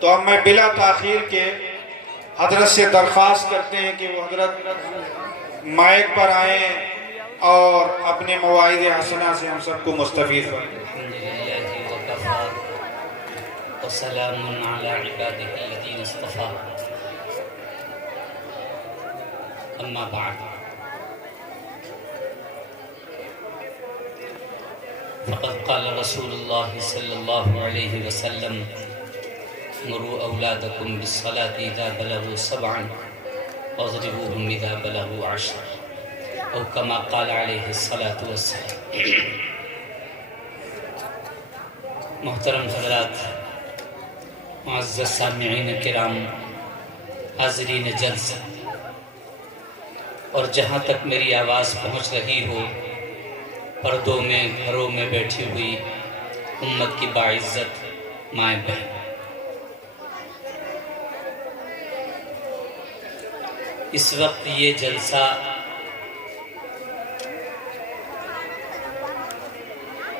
तो अब मैं बिला ताखीर के हजरत से दरख्वास्त करते हैं कि वो हजरत माइक पर आए और अपने मवाइद हसना से हम सबको मुस्तफ़ीद करें। अम्मा बाद फ़क़द क़ाल रसूलुल्लाह सल्लल्लाहु अलैहि वसल्लम मुरू औलादकुम बिस्सलाति इज़ा बलगू सबअन वज़रिबूहुम इज़ा बलगू अश्र औ कमा क़ाल अलैहि सलातु वस्सलाम। मोहतरम हज़रात, मुअज़्ज़ज़ सामिईन किराम, हाज़रीन जल्सा और जहाँ तक मेरी आवाज़ पहुँच रही हो, पर्दों में घरों में बैठी हुई उम्मत की बाइज़्ज़त माएँ बहन, इस वक्त ये जलसा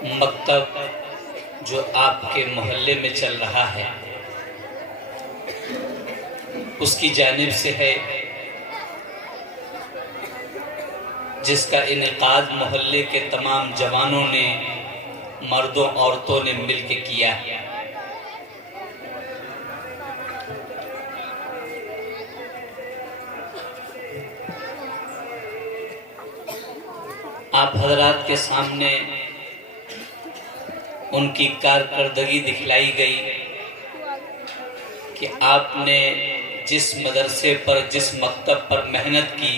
मकतब जो आपके मोहल्ले में चल रहा है उसकी जानिब से है, जिसका इनेकाद मोहल्ले के तमाम जवानों ने, मर्दों औरतों ने मिलकर किया है। आप हजरात के सामने उनकी कारकर्दगी दिखलाई गई कि आपने जिस मदरसे पर, जिस मकतब पर मेहनत की,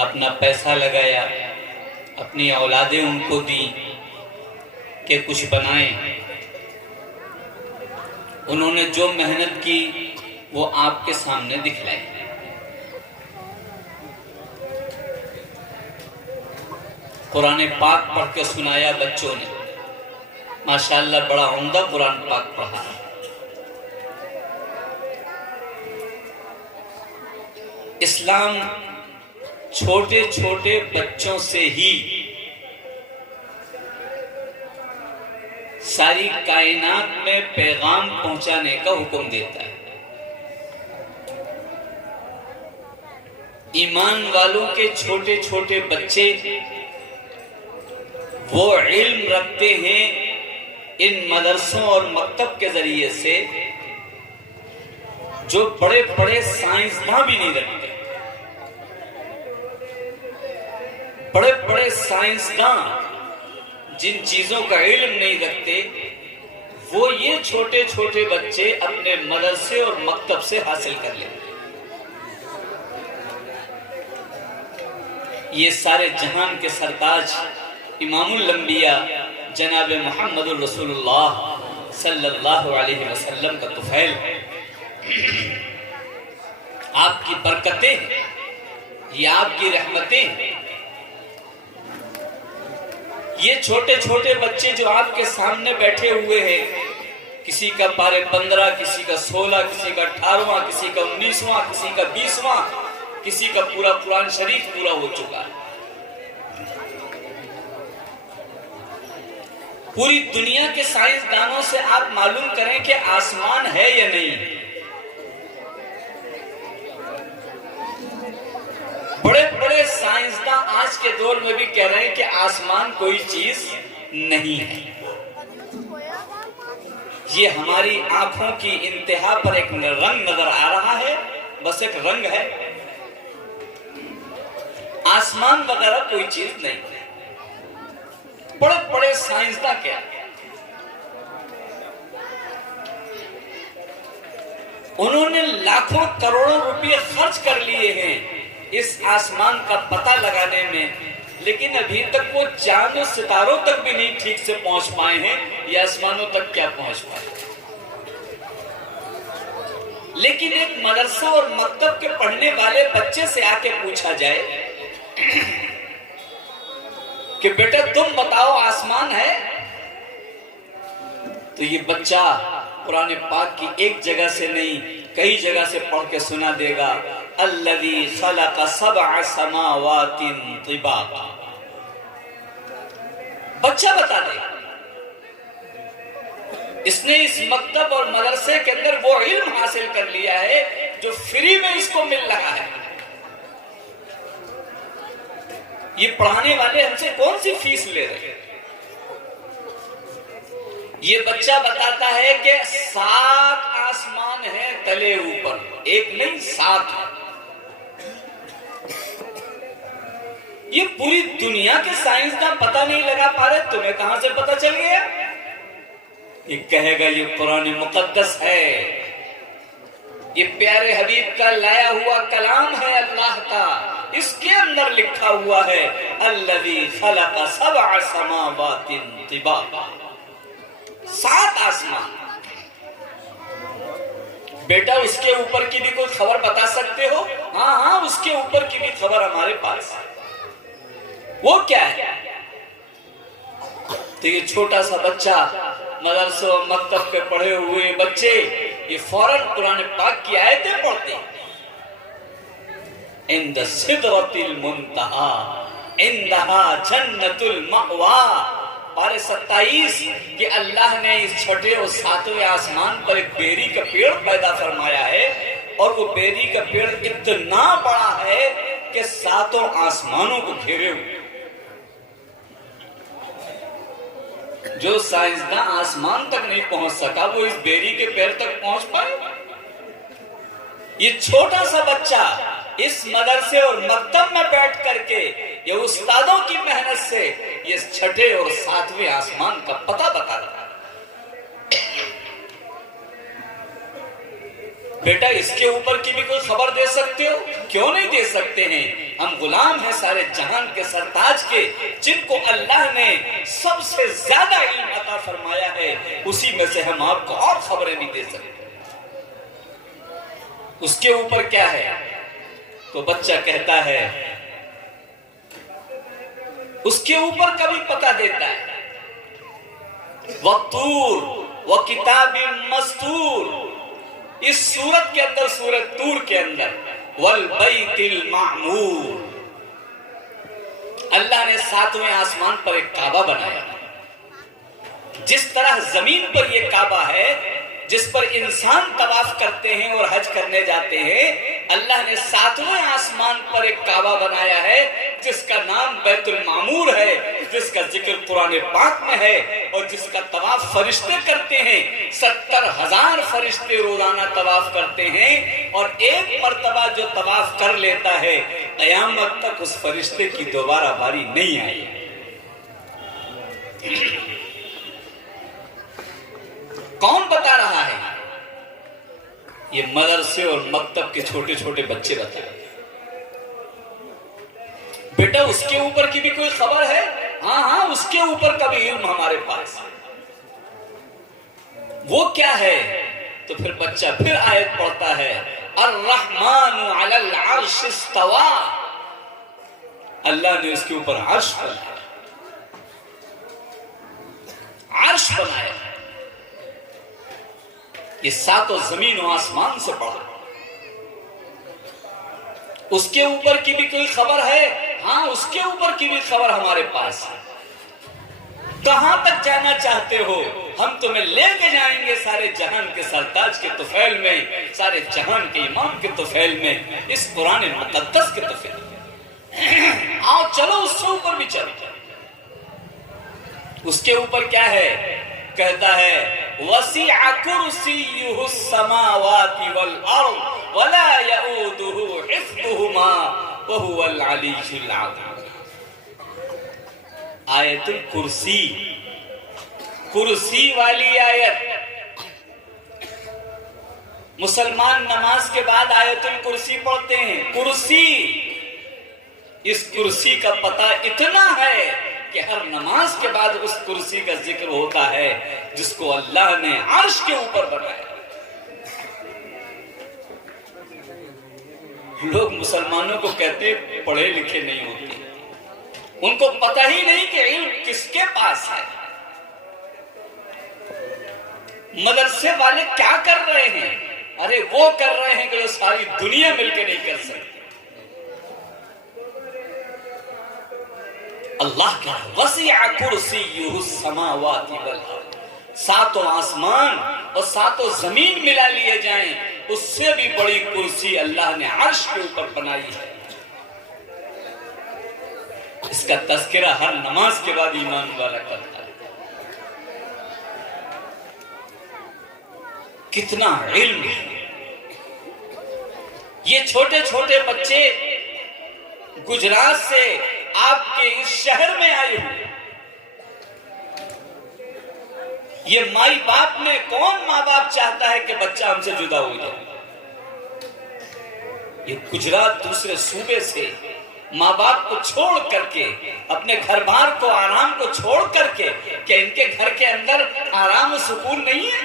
अपना पैसा लगाया, अपनी औलादें उनको दी कि कुछ बनाएं, उन्होंने जो मेहनत की वो आपके सामने दिखलाई। कुरान पाक पढ़ के सुनाया बच्चों ने, माशाअल्लाह बड़ा उम्दा कुरान पाक पढ़ा। इस्लाम छोटे छोटे बच्चों से ही सारी कायनात में पैगाम पहुंचाने का हुक्म देता है। ईमान वालों के छोटे छोटे बच्चे वो इल्म रखते हैं इन मदरसों और मकतब के जरिए से जो बड़े बड़े साइंसदान भी नहीं रखते। बड़े बड़े साइंसदान जिन चीजों का इल्म नहीं रखते, वो ये छोटे छोटे बच्चे अपने मदरसे और मकतब से हासिल कर लेते। ये सारे जहान के सरताज इमामुल अंबिया जनाब मोहम्मदुर रसूलुल्लाह सल्लल्लाहु अलैहि वसल्लम का तुफैल है। आपकी बरकतें, ये आपकी रहमतें, ये छोटे छोटे बच्चे जो आपके सामने बैठे हुए हैं, किसी का पारे 15, किसी का 16, किसी का 18वां, किसी का 19वां, किसी का 20वां, किसी का पूरा कुरान शरीफ पूरा हो चुका है। पूरी दुनिया के साइंसदानों से आप मालूम करें कि आसमान है या नहीं। बड़े बड़े साइंसदान आज के दौर में भी कह रहे हैं कि आसमान कोई चीज नहीं है। ये हमारी आंखों की इंतहा पर एक रंग नजर आ रहा है, बस एक रंग है, आसमान वगैरह कोई चीज नहीं है। बड़े बड़े साइंसदान क्या, उन्होंने लाखों करोड़ों रुपए खर्च कर लिए हैं इस आसमान का पता लगाने में, लेकिन अभी तक वो चांद और सितारों तक भी नहीं ठीक से पहुंच पाए हैं, ये आसमानों तक क्या पहुंच पाए। लेकिन एक मदरसा और मकतब के पढ़ने वाले बच्चे से आके पूछा जाए कि बेटा तुम बताओ आसमान है, तो ये बच्चा कुरान पाक की एक जगह से नहीं कई जगह से पढ़ के सुना देगा, अल्लज़ी खलक़ सबअ समावातिन तिबाक़ा। बच्चा बता दे इसने इस मकतब और मदरसे के अंदर वो इल्म हासिल कर लिया है जो फ्री में इसको मिल रहा है। ये पढ़ाने वाले हमसे कौन सी फीस ले रहे हैं? ये बच्चा बताता है कि 7 आसमान है तले ऊपर, एक नहीं 7। ये पूरी दुनिया के साइंसदान पता नहीं लगा पा रहे, तुम्हें कहां से पता चल गया? ये कहेगा ये कुरान मुकद्दस है, ये प्यारे हबीब का लाया हुआ कलाम है अल्लाह का, इसके अंदर लिखा हुआ है अल्लज़ी खलक़ सबअ समावातिन तिबाक़ा, 7 आसमान। बेटा उसके ऊपर की भी कोई खबर बता सकते हो? हाँ हाँ, उसके ऊपर की भी खबर हमारे पास है। वो क्या है? तो ये छोटा सा बच्चा, मदरसे और मकतब के पढ़े हुए बच्चे, ये फौरन कुरान पाक की आयतें पढ़ते हैं। इंद सिदरतिल मुंतहा इंदहा जन्नतुल मअवा, पारे 27 कि अल्लाह ने इस छठे और 7वें आसमान पर एक बेरी का पेड़ पैदा फरमाया है, और वो बेरी का पेड़ इतना बड़ा है कि 7 आसमानों को घेरे हुए। जो साइंसदान आसमान तक नहीं पहुंच सका वो इस बेरी के पेड़ तक पहुंच पाए? ये छोटा सा बच्चा इस मदरसे और मकतब में बैठ करके ये उस्तादों की मेहनत से ये छठे और 7वें आसमान का पता बता रहा है। बेटा इसके ऊपर की भी कोई खबर दे सकते हो? क्यों नहीं दे सकते हैं? हम गुलाम हैं सारे जहान के सरताज के, जिनको अल्लाह ने सबसे ज्यादा इल्म अता फरमाया है, उसी में से हम आपको और खबरें नहीं दे सकते। उसके ऊपर क्या है? तो बच्चा कहता है उसके ऊपर कभी पता देता है वतूर व किताबिन मस्तूर, इस सूरत के अंदर, सूरत तूर के अंदर, वल बैतिल मामूर, अल्लाह ने 7वें आसमान पर एक काबा बनाया। जिस तरह जमीन पर यह काबा है जिस पर इंसान तवाफ करते हैं और हज करने जाते हैं, अल्लाह ने 7वें आसमान पर एक काबा बनाया है जिसका नाम बैतुल मामूर है, जिसका जिक्र कुरान पाक में है, और जिसका तवाफ फरिश्ते करते हैं। 70,000 फरिश्ते रोजाना तवाफ करते हैं, और एक मर्तबा जो तवाफ कर लेता है कयामत तक उस फरिश्ते की दोबारा बारी नहीं आई। कौन बता रहा है? ये मदरसे और मकतब के छोटे छोटे बच्चे बता रहे। बेटा उसके ऊपर की भी कोई खबर है? हाँ हाँ, उसके ऊपर का भी इल्म हमारे पास। वो क्या है? तो फिर बच्चा फिर आयत पढ़ता है अर्रहमानु अलल अर्श इस्तवा, अल्लाह ने उसके ऊपर अर्श बनाया, अर्श बनाया। ये 7 जमीन और आसमान से पढ़ा। उसके ऊपर की भी कोई खबर है? हाँ, उसके ऊपर की भी खबर हमारे पास है। कहां तक जाना चाहते हो? हम तुम्हें लेके जाएंगे सारे जहान के सरताज के तुफैल में, सारे जहान के इमाम के तुफैल में, इस कुरान मुकद्दस के तुफैल में। आओ चलो, उससे ऊपर भी चलो। उसके ऊपर क्या है? कहता है वसीअ कुर्सियुहु समावाति वल अर्द वला यऊदुहु हिफ्दुहुमा व हुवल अलीयुल अज़ीम। आयतुल कुर्सी, कुर्सी वाली आयत। मुसलमान नमाज के बाद आयतुल कुर्सी पढ़ते हैं। कुर्सी, इस कुर्सी का पता इतना है कि हर नमाज के बाद उस कुर्सी का जिक्र होता है जिसको अल्लाह ने अर्श के ऊपर बनाया। लोग मुसलमानों को कहते पढ़े लिखे नहीं होते, उनको पता ही नहीं कि इल्म किसके पास है। मदरसे वाले क्या कर रहे हैं? अरे वो कर रहे हैं कि जो सारी दुनिया मिलकर नहीं कर सकती। अल्लाह का वसीअ कुर्सियुहु समावाति वल अर्द, सातों आसमान और सातों जमीन मिला लिए जाएं, उससे भी बड़ी कुर्सी अल्लाह ने अर्श के ऊपर बनाई है। इसका तज़किरा हर नमाज के बाद ईमान वाला करता है। कितना इल्म है। ये छोटे छोटे बच्चे गुजरात से आपके इस शहर में आए हुए, ये माई बाप ने, कौन माँ बाप चाहता है कि बच्चा हमसे जुदा हो जाए? ये गुजरात दूसरे सूबे से माँ बाप को छोड़ करके, अपने घर बार को, आराम को छोड़ करके, क्या इनके घर के अंदर आराम और सुकून नहीं है?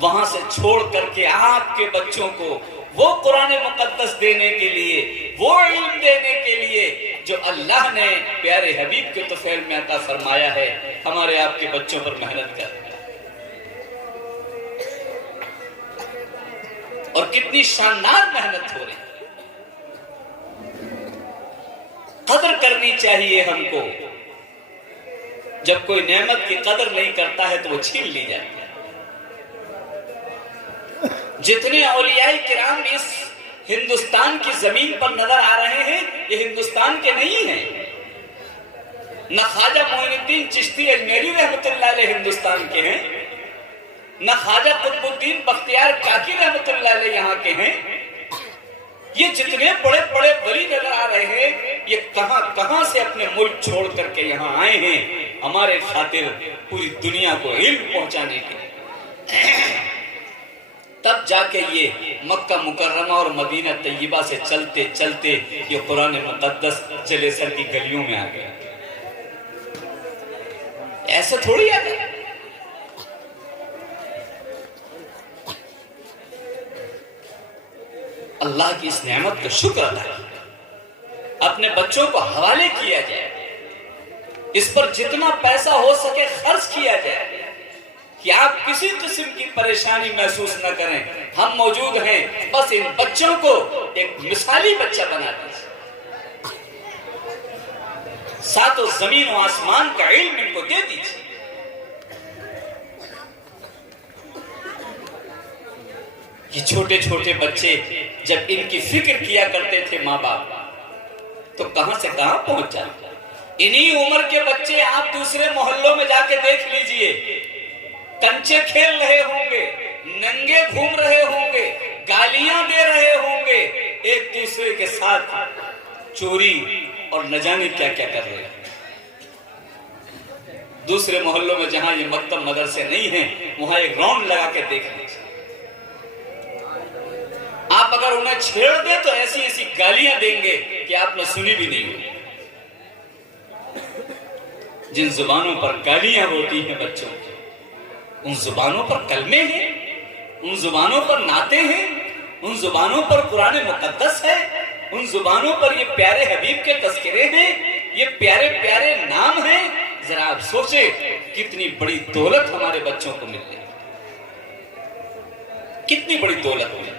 वहां से छोड़ करके आपके बच्चों को वो कुरान मुकद्दस देने के लिए, वो इल्म देने के लिए जो अल्लाह ने प्यारे हबीब के तौफील में अता फरमाया है, हमारे आपके बच्चों पर मेहनत कर। और कितनी शानदार मेहनत हो रही। कदर करनी चाहिए हमको। जब कोई नेमत की कदर नहीं करता है तो वो छीन ली जाती है। जितने औलियाए किराम इस हिंदुस्तान की जमीन पर नजर आ रहे हैं, ये हिंदुस्तान के नहीं हैं। न ख्वाजा मोइनुद्दीन चिश्ती अजमेरी रहमतुल्लाह अलैह हिंदुस्तान के हैं, न ख्वाजा कुतुबुद्दीन बख्तियार काकी रहमतुल्लाह अलैह यहाँ के हैं। ये जितने बड़े बड़े वली नजर आ रहे हैं, ये कहां कहां से अपने मुल्क छोड़ करके यहाँ आए हैं हमारे खातिर पूरी दुनिया को इल्म पहुंचाने के लिए। तब जाके ये मक्का मुकर्रमा और मदीना तैयबा से चलते चलते ये कुरान मुकद्दस जलेसर की गलियों में आ गया। ऐसे थोड़ी आ गया। अल्लाह की इस नेमत का शुक्र अदा कीजिए, अपने बच्चों को हवाले किया जाए, इस पर जितना पैसा हो सके खर्च किया जाए कि आप किसी किस्म की परेशानी महसूस न करें। हम मौजूद हैं, बस इन बच्चों को एक मिसाली बच्चा बना दीजिए, सातों जमीन और आसमान का इल्म इनको दे दीजिए। ये छोटे छोटे बच्चे जब इनकी फिक्र किया करते थे माँ बाप, तो कहां से कहां पहुंच जाते। इन्हीं उम्र के बच्चे आप दूसरे मोहल्लों में जाके देख लीजिए, कंचे खेल रहे होंगे, नंगे घूम रहे होंगे, गालियां दे रहे होंगे, एक दूसरे के साथ चोरी और न जाने क्या क्या कर रहे हैं। दूसरे मोहल्लों में जहां ये मकतब मदरसे नहीं है, वहां एक राउंड लगा के देख लीजिए। आप अगर उन्हें छेड़ दे तो ऐसी ऐसी गालियां देंगे कि आपने सुनी भी नहीं होगी। जिन जुबानों पर गालियां होती हैं बच्चों की, उन जुबानों पर कलमे हैं, उन जुबानों पर नाते हैं, उन जुबानों पर कुरान मुकद्दस है, उन जुबानों पर ये प्यारे हबीब के तज़किरे हैं, ये प्यारे प्यारे नाम हैं। जरा आप सोचे कितनी बड़ी दौलत हमारे बच्चों को मिल रही है, कितनी बड़ी दौलत मिल रही है।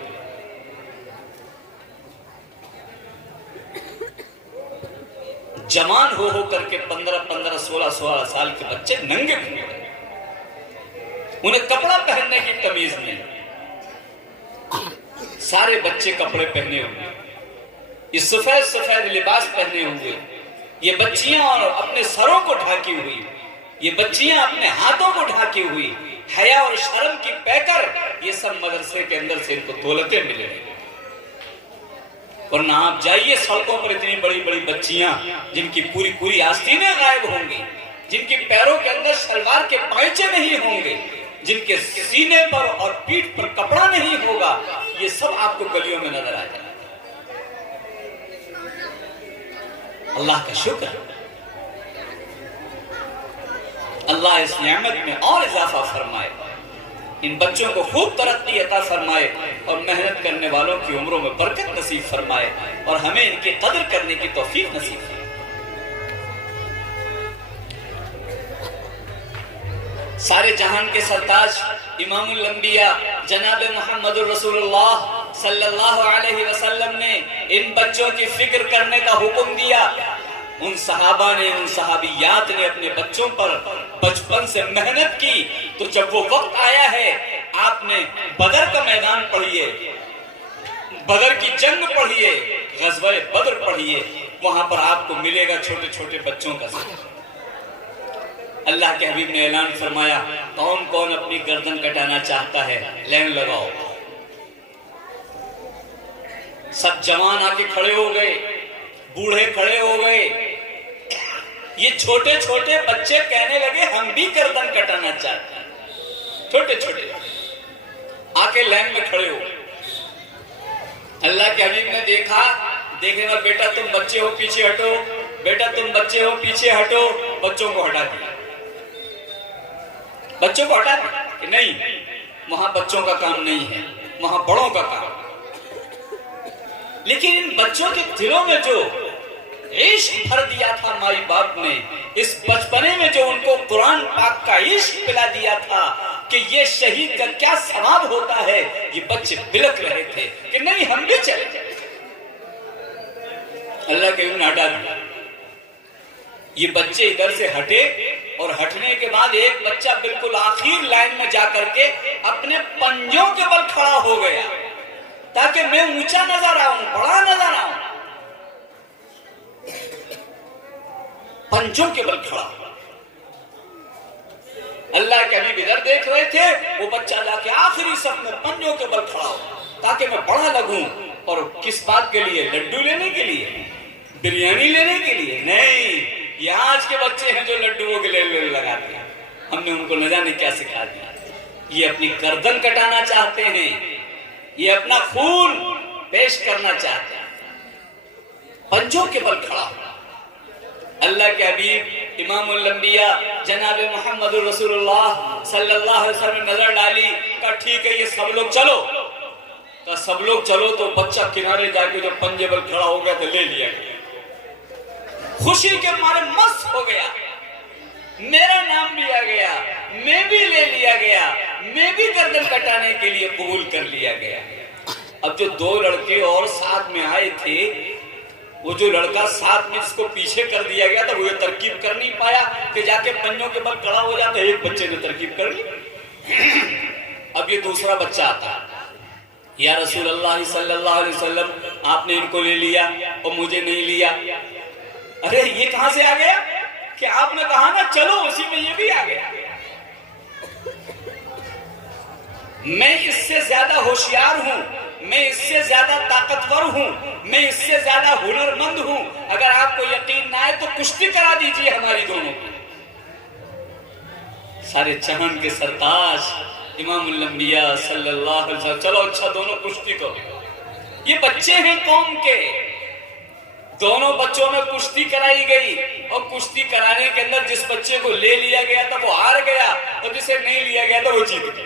जवान हो करके 15-15, 16-16 साल के बच्चे नंगे घूम रहे, उन्हें कपड़ा पहनने की तमीज नहीं। सारे बच्चे कपड़े पहने हुए, ये सफेद सफेद लिबास पहने हुए, ये बच्चियां और अपने सरों को ढाकी हुई, ये बच्चियां अपने हाथों को ढाकी हुई, हया और शर्म की पैकर ये सब मदरसे के अंदर से इनको दौलतें मिले। वरना आप जाइए सड़कों पर, इतनी बड़ी बड़ी बच्चियां जिनकी पूरी पूरी आस्तीनें गायब होंगी, जिनके पैरों के अंदर शलवार के पायचे नहीं होंगे, जिनके सीने पर और पीठ पर कपड़ा नहीं होगा, ये सब आपको गलियों में नजर आ जाए। अल्लाह का शुक्र, अल्लाह इस नेमत में और इजाफा फरमाए, इन बच्चों को खूब तरक्की अता फरमाए और मेहनत करने वालों की उम्रों में बरकत नसीब फरमाए और हमें इनकी कदर करने की तौफीक नसीब फरमाए। सारे जहान के सरताज इमामुल अंबिया जनाब मोहम्मद रसूलुल्लाह सल्लल्लाहु अलैहि वसल्लम ने इन बच्चों की फिक्र करने का हुक्म दिया। उन सहाबा ने, उन सहाबियात ने अपने बच्चों पर बचपन से मेहनत की। तो जब वो वक्त आया है, आपने बदर का मैदान पढ़िए, बदर की जंग पढ़िए, गज़वे बदर पढ़िए, वहां पर आपको मिलेगा छोटे छोटे बच्चों का जिक्र। अल्लाह के हबीब ने ऐलान फरमाया, कौन कौन अपनी गर्दन कटाना चाहता है, लाइन लगाओ। सब जवान आके खड़े हो गए, बूढ़े खड़े हो गए। ये छोटे छोटे बच्चे कहने लगे हम भी गर्दन कटाना चाहते हैं। छोटे छोटे आके लाइन में खड़े हो। अल्लाह के हबीब ने देखा, देखने में, बेटा तुम बच्चे हो पीछे हटो, बेटा तुम बच्चे हो पीछे हटो। बच्चों को हटा दिया, बच्चों को हटा दिया। नहीं, वहां बच्चों का काम नहीं है, वहां बड़ों का काम। लेकिन इन बच्चों के दिलों में जो इश्क भर दिया था माई बाप ने, इस बचपने में जो उनको कुरान पाक का इश्क पिला दिया था कि ये शहीद का क्या सवाब होता है, ये बच्चे बिलक रहे थे कि नहीं हम भी चले। अल्लाह के उन्हें हटा दिया। ये बच्चे इधर से हटे और हटने के बाद एक बच्चा बिल्कुल आखिर लाइन में जाकर के अपने पंजों के बल खड़ा हो गया ताकि मैं ऊंचा नजर आऊं, बड़ा नजर आऊं। पंजों के बल खड़ा। अल्लाह के हबीब इधर देख रहे थे, वो बच्चा जाके आखिरी सब में पंजों के बल खड़ा हो ताकि मैं बड़ा लगूं। और किस बात के लिए? लड्डू लेने के लिए, बिरयानी लेने के लिए नहीं। ये आज के बच्चे हैं जो लड्डुओं के लिए लगाते हैं। हमने उनको न जाने क्या सिखा दिया। ये अपनी गर्दन कटाना चाहते हैं, ये अपना खून पेश करना चाहते हैं, पंजों के बल खड़ा हो। अल्लाह के हबीब इमामुल अंबिया जनाब मोहम्मद रसूलुल्लाह सल्लल्लाहु अलैहि वसल्लम नजर डाली, कहा ठीक है ये सब लोग चलो। तो सब लोग चलो तो बच्चा किनारे जाके जो पंजे बल खड़ा हो गया तो ले लिया गया। खुशी के मारे मस्त हो गया, मेरा नाम लिया गया, मैं भी ले लिया गया, मैं भी गर्दन कटाने के लिए कबूल कर लिया गया। अब जो दो लड़के और साथ में आए थे, वो जो लड़का साथ में जिसको पीछे कर दिया गया था, वो ये तरकीब कर नहीं पाया कि जाके पंजों के बल खड़ा हो जाता। एक बच्चे ने तरकीब कर ली। अब ये दूसरा बच्चा आता, या रसूल अल्लाह सल्लल्लाहु अलैहि वसल्लम आपने इनको ले लिया और मुझे नहीं लिया। अरे ये कहां से आ गया कि आपने कहा ना चलो, उसी में ये भी आ गया। मैं इससे ज्यादा होशियार हूं, मैं इससे ज्यादा ताकतवर हूं, मैं इससे ज्यादा हुनरमंद हूं। अगर आपको यकीन ना आए तो कुश्ती करा दीजिए हमारी दोनों की। सारे जहान के सरताज इमामुल अंबिया सल्लल्लाहु अलैहि वसल्लम, चलो अच्छा दोनों कुश्ती करो। ये बच्चे हैं कौम के। दोनों बच्चों में कुश्ती कराई गई और कुश्ती कराने के अंदर जिस बच्चे को ले लिया गया था वो हार गया और जिसे नहीं लिया गया था वो जीत गया।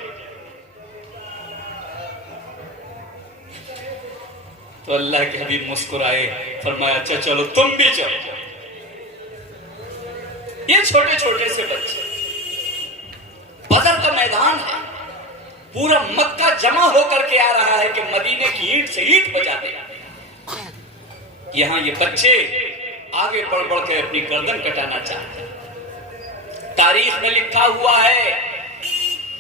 तो अल्लाह के हबीब मुस्कुराए, फरमाया अच्छा चलो तुम भी चलो। ये छोटे छोटे से बच्चे, बदर का मैदान है, पूरा मक्का जमा होकर के आ रहा है कि मदीने की ईंट से ईंट बजा दे। यहां ये बच्चे आगे बढ़ बढ़ के अपनी गर्दन कटाना चाहते हैं। तारीख में लिखा हुआ है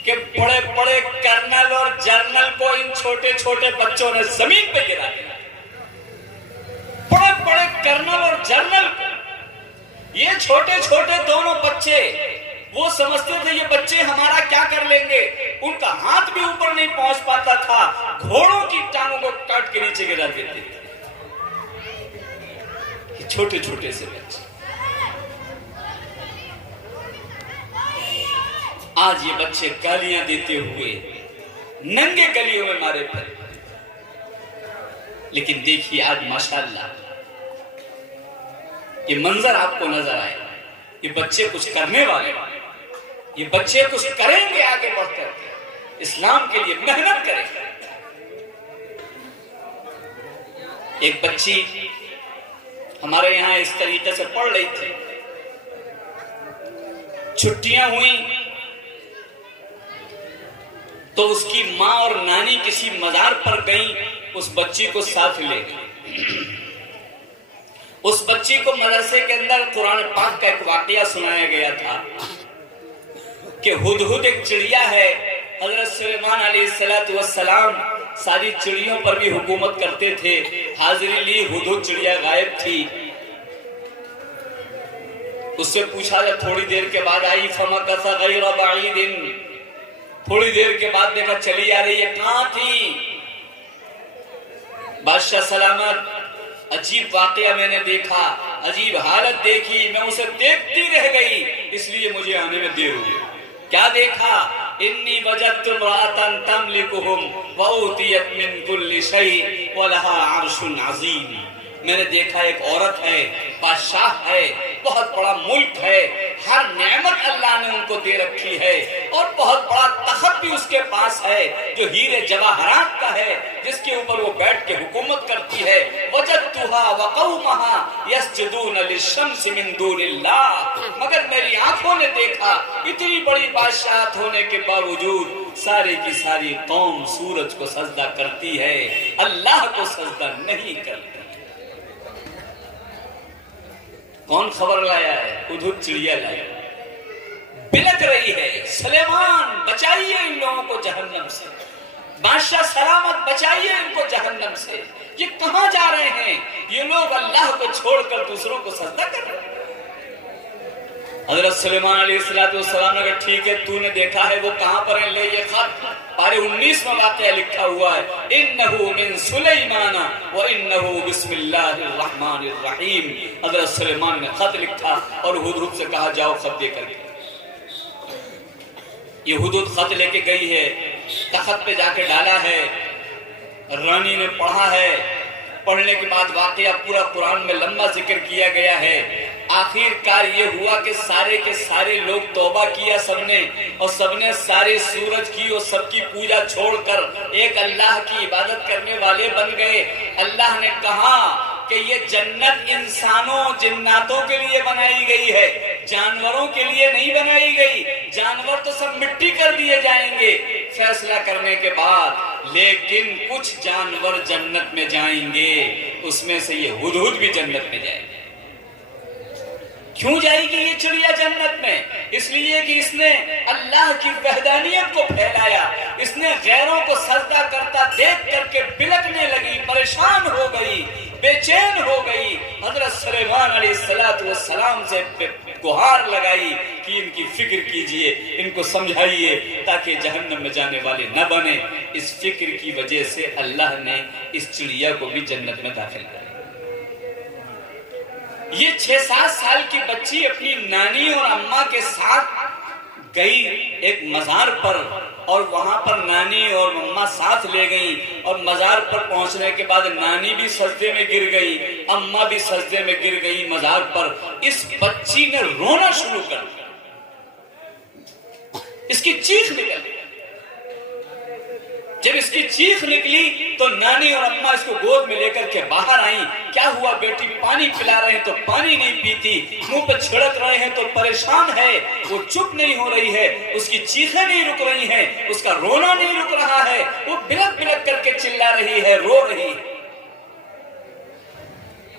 कि बड़े बड़े कर्नल और जर्नल को इन छोटे छोटे बच्चों ने जमीन पे गिरा दिया। बड़े बड़े कर्नल और जर्नल को ये छोटे छोटे दोनों बच्चे, वो समझते थे ये बच्चे हमारा क्या कर लेंगे। उनका हाथ भी ऊपर नहीं पहुंच पाता था, घोड़ों की टांगों को काट के नीचे गिरा देते थे। छोटे छोटे से बच्चे आज ये बच्चे गालियां देते हुए नंगे गलियों में मारे फिर। लेकिन देखिए आज माशाल्लाह ये मंजर आपको नजर आए। ये बच्चे कुछ करने वाले, ये बच्चे कुछ करेंगे, आगे बढ़कर इस्लाम के लिए मेहनत करेंगे। एक बच्ची हमारे यहाँ इस तरीके से पढ़ रही थी। छुट्टियां हुई तो उसकी माँ और नानी किसी मजार पर गई, उस बच्ची को साथ ले गई। उस बच्ची को मदरसे के अंदर कुरान पाक का एक वाकया सुनाया गया था कि हुदहुद एक चिड़िया है। हजरत सुलेमान अलैहिस्सलाम सारी चिड़ियों पर भी हुकूमत करते थे। हाजिरी ली, हुदहुद चिड़िया गायब थी। उससे पूछा जब थोड़ी देर के बाद आई, फमकसा गैर बाईदिन, थोड़ी देर के बाद देखा चली आ रही है, कहां थी? बादशाह सलामत, अजीब वाकया मैंने देखा, अजीब हालत देखी, मैं उसे देखती रह गई, इसलिए मुझे आने में देर हुई। क्या देखा? इन्नी वजदतु इम्राअतन तमलिकुहुम व उतियत मिन कुल्लि शै व लहा अर्शुन अज़ीम। मैंने देखा एक औरत है, बादशाह है, बहुत बड़ा मुल्क है, हर नेमत अल्लाह ने उनको दे रखी है और बहुत बड़ा तख्त भी उसके पास है जो हीरे जवाहरात का है, जिसके ऊपर वो बैठ के हुकूमत करती है। वजदतुहा व कौमहा यस्जुदून लिशम्सि मिन दूनिल्लाह। मगर मेरी आंखों ने देखा इतनी बड़ी बादशाहत होने के बावजूद सारी की सारी कौम सूरज को सजदा करती है, अल्लाह को सजदा नहीं करती। कौन खबर लाया है? हुदहुद चिड़िया लाया, बिलक रही है, सुलेमान बचाइए इन लोगों को जहन्नम से, बादशाह सलामत बचाइए इनको जहन्नम से। ये कहां जा रहे हैं? ये लोग अल्लाह को छोड़कर दूसरों को सजदा कर रहे हैं। हजरत सुलेमान अलैहिस्सलाम ने कहा ठीक है, तूने देखा है, वो कहां पर है, ले ये खत। पारे 19 में वाकया लिखा हुआ है, इन्नहु मिन सुलेमान व इन्नहु बिस्मिल्लाहिर रहमानिर रहीम। हजरत सुलेमान ने खत लिखा और हुदहुद से कहा जाओ खत दे करके। ये हुदहुद खत लेके गई है, तख्त पे जाके डाला है, रानी ने पढ़ा है। पढ़ने के बाद वाकया पूरा कुरान में लंबा जिक्र किया गया है। आखिरकार ये हुआ कि सारे के सारे लोग तौबा किया सबने, और सबने सारे सूरज की और सबकी पूजा छोड़कर एक अल्लाह की इबादत करने वाले बन गए। अल्लाह ने कहा कि ये जन्नत इंसानों जिन्नातों के लिए बनाई गई है, जानवरों के लिए नहीं बनाई गई। जानवर तो सब मिट्टी कर दिए जाएंगे फैसला करने के बाद, लेकिन कुछ जानवर जन्नत में जाएंगे, उसमें से ये हुदहुद भी जन्नत में जाएंगे। क्यों जाएगी ये चिड़िया जन्नत में? इसलिए कि इसने अल्लाह की वहदानियत को फैलाया, इसने गैरों को सजदा करता देख करके बिलकने लगी, परेशान हो गई, बेचैन हो गई। हजरत सुलेमान अलैहिस्सलाम से गुहार लगाई कि इनकी फिक्र कीजिए, इनको समझाइए ताकि जहन्नम में जाने वाले न बने। इस फिक्र की वजह से अल्लाह ने इस चिड़िया को भी जन्नत में दाखिल किया। ये 6-7 साल की बच्ची अपनी नानी और अम्मा के साथ गई एक मजार पर, और वहां पर नानी और अम्मा साथ ले गई, और मजार पर पहुंचने के बाद नानी भी सजदे में गिर गई, अम्मा भी सजदे में गिर गई मजार पर। इस बच्ची ने रोना शुरू कर दिया, इसकी चीख निकली। जब इसकी चीख निकली तो नानी और अम्मा इसको गोद में लेकर के बाहर आई। क्या हुआ बेटी? पानी पिला रहे हैं तो पानी नहीं पीती, मुंह पे छिड़क रहे हैं तो परेशान है, वो चुप नहीं हो रही है, उसकी चीखें नहीं रुक रही हैं, उसका रोना नहीं रुक रहा है, वो बिलक बिलक करके चिल्ला रही है, रो रही है।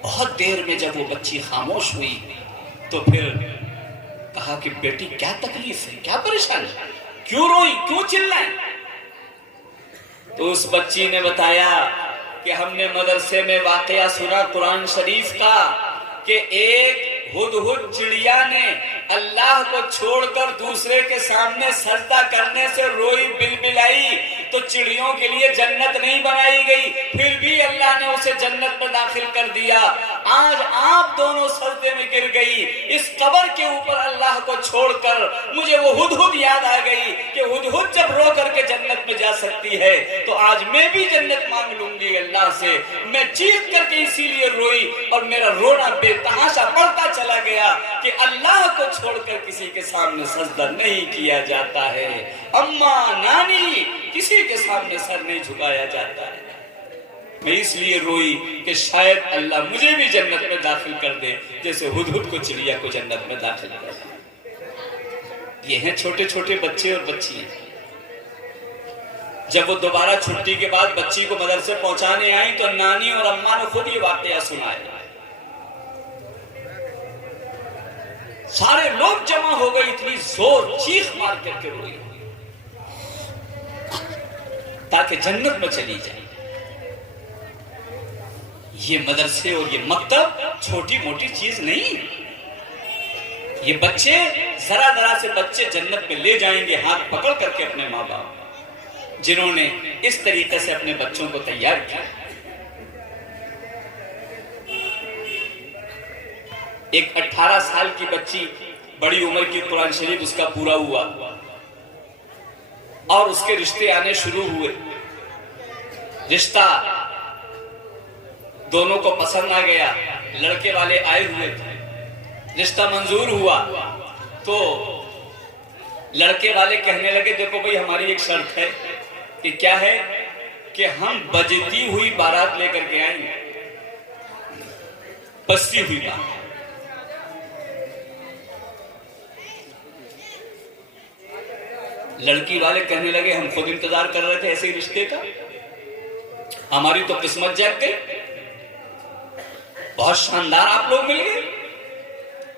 बहुत देर में जब वो बच्ची खामोश हुई तो फिर कहा कि बेटी क्या तकलीफ है, क्या परेशान है, क्यों रोई, क्यों चिल्लाए? तो उस बच्ची ने बताया कि हमने मदरसे में वाकया सुना कुरान शरीफ का कि एक हुदहुद चिड़िया ने अल्लाह को छोड़कर दूसरे के सामने सजदा करने से रोई, बिलबिलाई, तो चिड़ियों के लिए जन्नत नहीं बनाई गई, फिर भी अल्लाह ने उसे जन्नत में दाखिल कर दिया। आज आप दोनों सजदे में गिर गई, इस कब्र के ऊपर अल्लाह को छोड़कर मुझे वो हुदहुद याद आ गई कि हुदहुद जब रो करके जन्नत में जा सकती है तो आज मैं भी जन्नत मांग लूंगी अल्लाह से। मैं चीख करके इसीलिए रोई और मेरा रोना बेतहाशा बढ़ता चला गया कि अल्लाह को छोड़कर किसी के सामने सजदा नहीं किया जाता है, अम्मा नानी किसी के सामने सर नहीं झुकाया जाता है। मैं इसलिए रोई कि शायद अल्लाह मुझे भी जन्नत में दाखिल कर दे जैसे हुदहुद को चिड़िया को जन्नत में दाखिल कर दे। ये हैं छोटे छोटे बच्चे और बच्चियां। जब वो दोबारा छुट्टी के बाद बच्ची को मदरसे पहुंचाने आई तो नानी और अम्मा ने खुद ये वाकया सुनाया सारे लोग जमा हो गए, इतनी जोर चीख मार करके रोई ताकि जन्नत में चली जाए। ये मदरसे और ये मकतब छोटी मोटी चीज नहीं। ये बच्चे जरा जरा से बच्चे जन्नत में ले जाएंगे हाथ पकड़ करके अपने माँ बाप, जिन्होंने इस तरीके से अपने बच्चों को तैयार किया। एक 18 साल की बच्ची, बड़ी उम्र की, कुरान शरीफ उसका पूरा हुआ और उसके रिश्ते आने शुरू हुए। रिश्ता दोनों को पसंद आ गया, लड़के वाले आए हुए थे, रिश्ता मंजूर हुआ तो लड़के वाले कहने लगे देखो भाई हमारी एक शर्त है कि क्या है कि हम बजती हुई बारात लेकर के आएंगे, बजती हुई बारात। लड़की वाले कहने लगे हम खुद इंतजार कर रहे थे ऐसे ही रिश्ते का, हमारी तो किस्मत जाग गई, बहुत शानदार आप लोग मिल गए,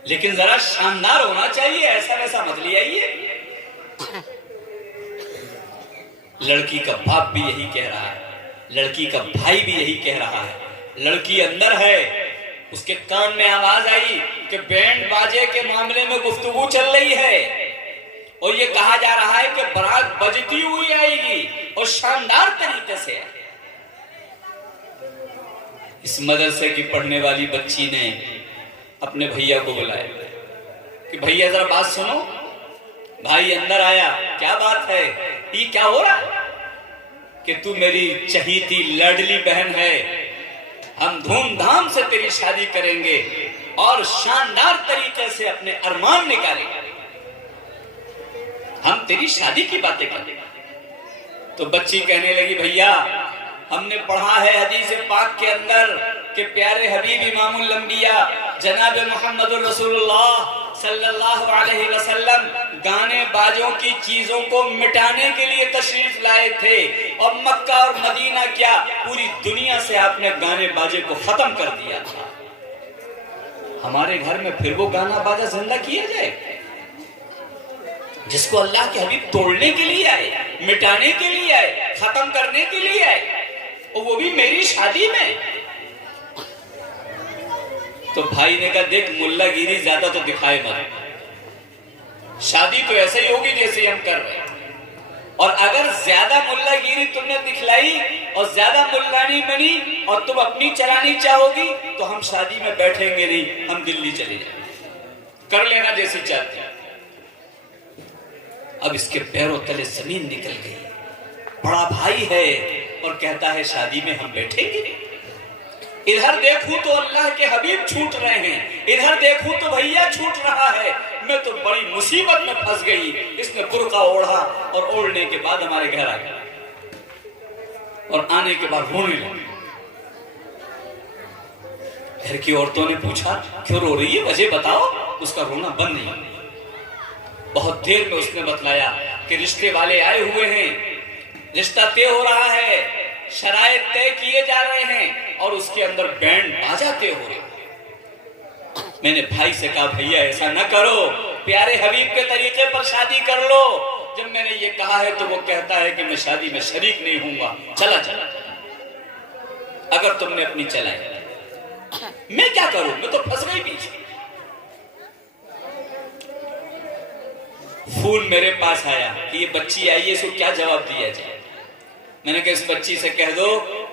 लेकिन जरा शानदार होना चाहिए, ऐसा वैसा मत ले आइए। लड़की का बाप भी यही कह रहा है, लड़की का भाई भी यही कह रहा है। लड़की अंदर है, उसके कान में आवाज आई कि बैंड बाजे के मामले में गुफ्तगू चल रही है और ये कहा जा रहा है कि बारात बजती हुई आएगी और शानदार तरीके से। इस मदरसे की पढ़ने वाली बच्ची ने अपने भैया को बुलाया कि भैया जरा बात सुनो। भाई अंदर आया, क्या बात है, ये क्या हो रहा है? कि तू मेरी चहीती लाडली बहन है, हम धूमधाम से तेरी शादी करेंगे और शानदार तरीके से अपने अरमान निकालेंगे, हम तेरी शादी की बातें करेंगे। तो बच्ची कहने लगी भैया हमने पढ़ा है हदीस पाक के अंदर कि प्यारे हबीब इमामुल अंबिया जनाब मोहम्मदुर रसूलुल्लाह सल्लल्लाहु अलैहि वसल्लम गाने बाजों की चीजों को मिटाने के लिए तशरीफ लाए थे और मक्का और मदीना क्या पूरी दुनिया से आपने गाने बाजे को खत्म कर दिया था। हमारे घर में फिर वो गाना बाजा जिंदा किया जाए जिसको अल्लाह के हबीब तोड़ने के लिए आए, मिटाने के लिए आए, खत्म करने के लिए आए, और वो भी मेरी शादी में। तो भाई ने कहा देख मुल्लागिरी ज्यादा तो दिखाए मत, शादी तो ऐसे ही होगी जैसे हम कर रहे हैं, और अगर ज्यादा मुल्लागिरी तुमने दिखलाई और ज्यादा मुल्लानी बनी और तुम अपनी चलानी चाहोगी तो हम शादी में बैठेंगे नहीं, हम दिल्ली चले जाएंगे, कर लेना जैसी चाहते हैं। अब इसके पैरों तले जमीन निकल गई, बड़ा भाई है और कहता है शादी में हम बैठेंगे। इधर देखूं तो अल्लाह के हबीब छूट रहे हैं, इधर देखूं तो भैया छूट रहा है, मैं to बड़ी मुसीबत में फंस गई। इसने बुर्का ओढ़ा और ओढ़ने के बाद हमारे घर आ गया और आने के बाद रोने लगी। घर की औरतों ने पूछा क्यों रो रही है, वजह बताओ। उसका रोना बंद नहीं। बहुत देर में उसने बतलाया कि रिश्ते वाले आए हुए हैं, रिश्ता तय हो रहा है, शराइत तय किए जा रहे हैं और उसके अंदर बैंड बाजा तय हो रहे। मैंने भाई से कहा भैया ऐसा न करो, प्यारे हबीब के तरीके पर शादी कर लो। जब मैंने ये कहा है तो वो कहता है कि मैं शादी में शरीक नहीं हूंगा, चला चला। अगर तुमने अपनी चलाई मैं क्या करूं, मैं तो फंस गई बीच। फोन मेरे पास आया कि ये बच्ची आई है, इसको क्या जवाब दिया जाए। मैंने कहा इस बच्ची से कह दो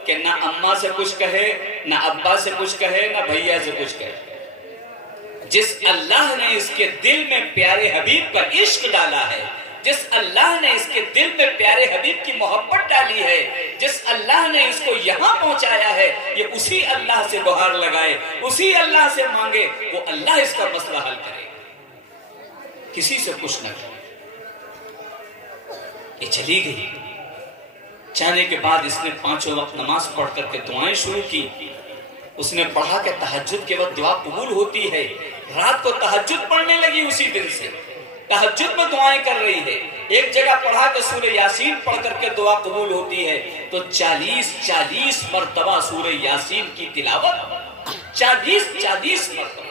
कि ना अम्मा से कुछ कहे, ना अब्बा से कुछ कहे, ना भैया से कुछ कहे। जिस अल्लाह ने इसके दिल में प्यारे हबीब का इश्क डाला है, जिस अल्लाह ने इसके दिल में प्यारे हबीब की मोहब्बत डाली है, जिस अल्लाह ने इसको यहाँ पहुंचाया है, ये उसी अल्लाह से गुहार लगाए, उसी अल्लाह से मांगे, वो अल्लाह इसका मसला हल करे, किसी से कुछ न करे। ये चली गई। जाने के बाद इसने 5 वक्त नमाज पढ़ करके दुआएं शुरू की। उसने पढ़ा कि तहज्जुद के वक्त दुआ कबूल होती है। रात को तहज्जुद पढ़ने लगी, उसी दिन से तहज्जुद में दुआएं कर रही है। एक जगह पढ़ा कि सूरह यासीन पढ़ करके दुआ कबूल होती है, तो 40 मरतबा सूरह यासीन की तिलावत, 40 मरतबा।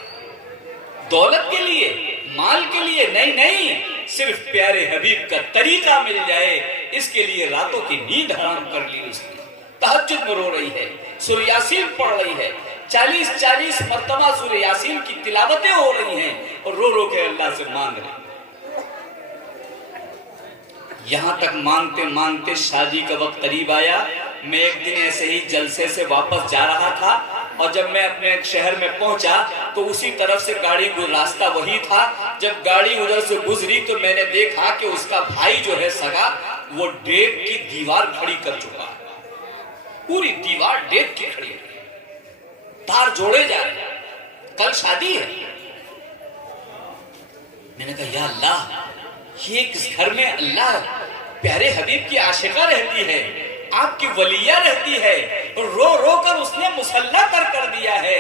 दौलत के लिए माल के लिए नहीं, नहीं, सिर्फ प्यारे हबीब का तरीका मिल जाए, इसके लिए रातों की नींद हराम कर ली उसने। तहज्जुद में रो रही है, सूरह यासीन पढ़ रही है, 40-40 मर्तबा सूरह यासीन की तिलावतें हो रही हैं और रो रो के अल्लाह से मांग रही। यहां तक मांगते मांगते शादी का वक्त करीब आया। मैं एक दिन ऐसे ही जलसे से वापस जा रहा था और जब मैं अपने शहर में पहुंचा तो उसी तरफ से गाड़ी रास्ता वही था। जब गाड़ी उधर से गुजरी तो मैंने देखा कि उसका भाई जो है सगा, वो डेक की दीवार खड़ी कर चुका है। पूरी दीवार डेक की खड़ी है, तार जोड़े जा रहे, कल शादी है। मैंने कहा या अल्लाह, ये किस घर में अल्लाह प्यारे हबीब की आशिका रहती है, आपकी वलिया रहती है, और रो रो कर उसने मुसल्ला कर दिया है।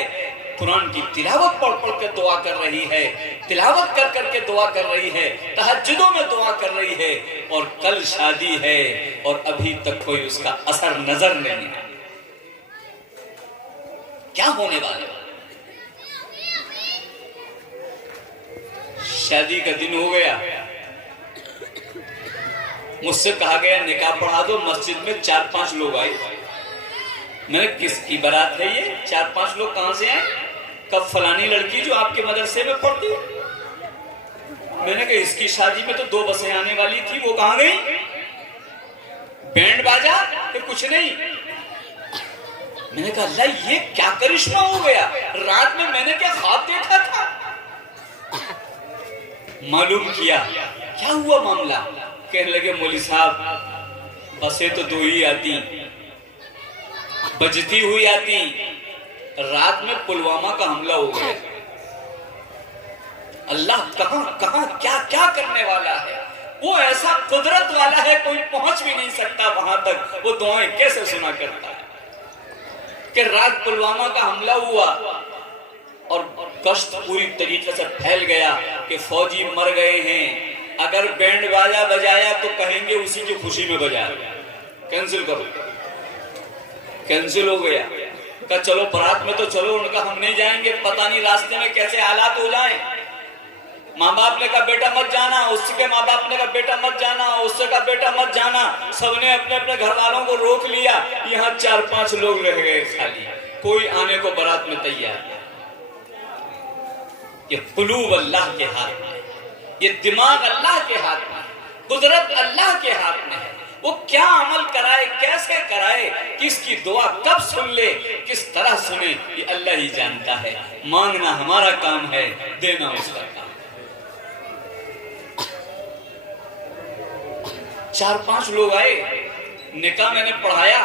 कुरान की तिलावत पढ़ पढ़ के दुआ कर रही है, तिलावत कर करके दुआ कर रही है, तहज्जुदों में दुआ कर रही है, और कल शादी है और अभी तक कोई उसका असर नजर नहीं आया। क्या होने वाला? शादी का दिन हो गया, मुझसे कहा गया निकाह पढ़ा दो। मस्जिद में 4-5 लोग आए। मैंने किसकी बारात है ये? 4-5 लोग कहां से आए? कब? फलानी लड़की जो आपके मदरसे में पढ़ती। मैंने कहा इसकी शादी में तो 2 बसें आने वाली थी, वो कहां गई? बैंड बाजा तो कुछ नहीं। मैंने कहा अल्लाह, ये क्या करिश्मा हो गया? रात में मैंने क्या ख्वाब देखा था? मालूम किया क्या हुआ मामला। कहने लगे मौलवी साहब, बसें तो 2 ही आती, बजती हुई आती। रात में पुलवामा का हमला हो गया। अल्लाह कहां कहां क्या क्या करने वाला है। वो ऐसा कुदरत वाला है, कोई पहुंच भी नहीं सकता वहां तक। वो दुआएं कैसे सुना करता है कि रात पुलवामा का हमला हुआ और कष्ट पूरी तरीके से फैल गया कि फौजी मर गए हैं। अगर बैंड बाजा बजाया तो कहेंगे उसी की खुशी में बजाया, कैंसिल करो। कैंसिल हो गया। कहा चलो बारात में तो चलो। उनका हम नहीं जाएंगे, पता नहीं रास्ते में कैसे हालात हो जाएं। माँ बाप ने कहा बेटा मत जाना, उसके माँ बाप ने कहा बेटा मत जाना, उससे कहा बेटा मत जाना। सबने अपने अपने घर वालों को रोक लिया। यहाँ 4-5 लोग रह गए खाली, कोई आने को बारात में तैयार। ये कुलूब अल्लाह के हाथ में, ये दिमाग अल्लाह के हाथ में, कुदरत अल्लाह के हाथ में है। वो क्या अमल कराए, कैसे कराए, किसकी दुआ कब सुन ले, किस तरह सुने, ये अल्लाह ही जानता है। मांगना हमारा काम है, देना उसका काम। 4-5 लोग आए, निकाह मैंने पढ़ाया।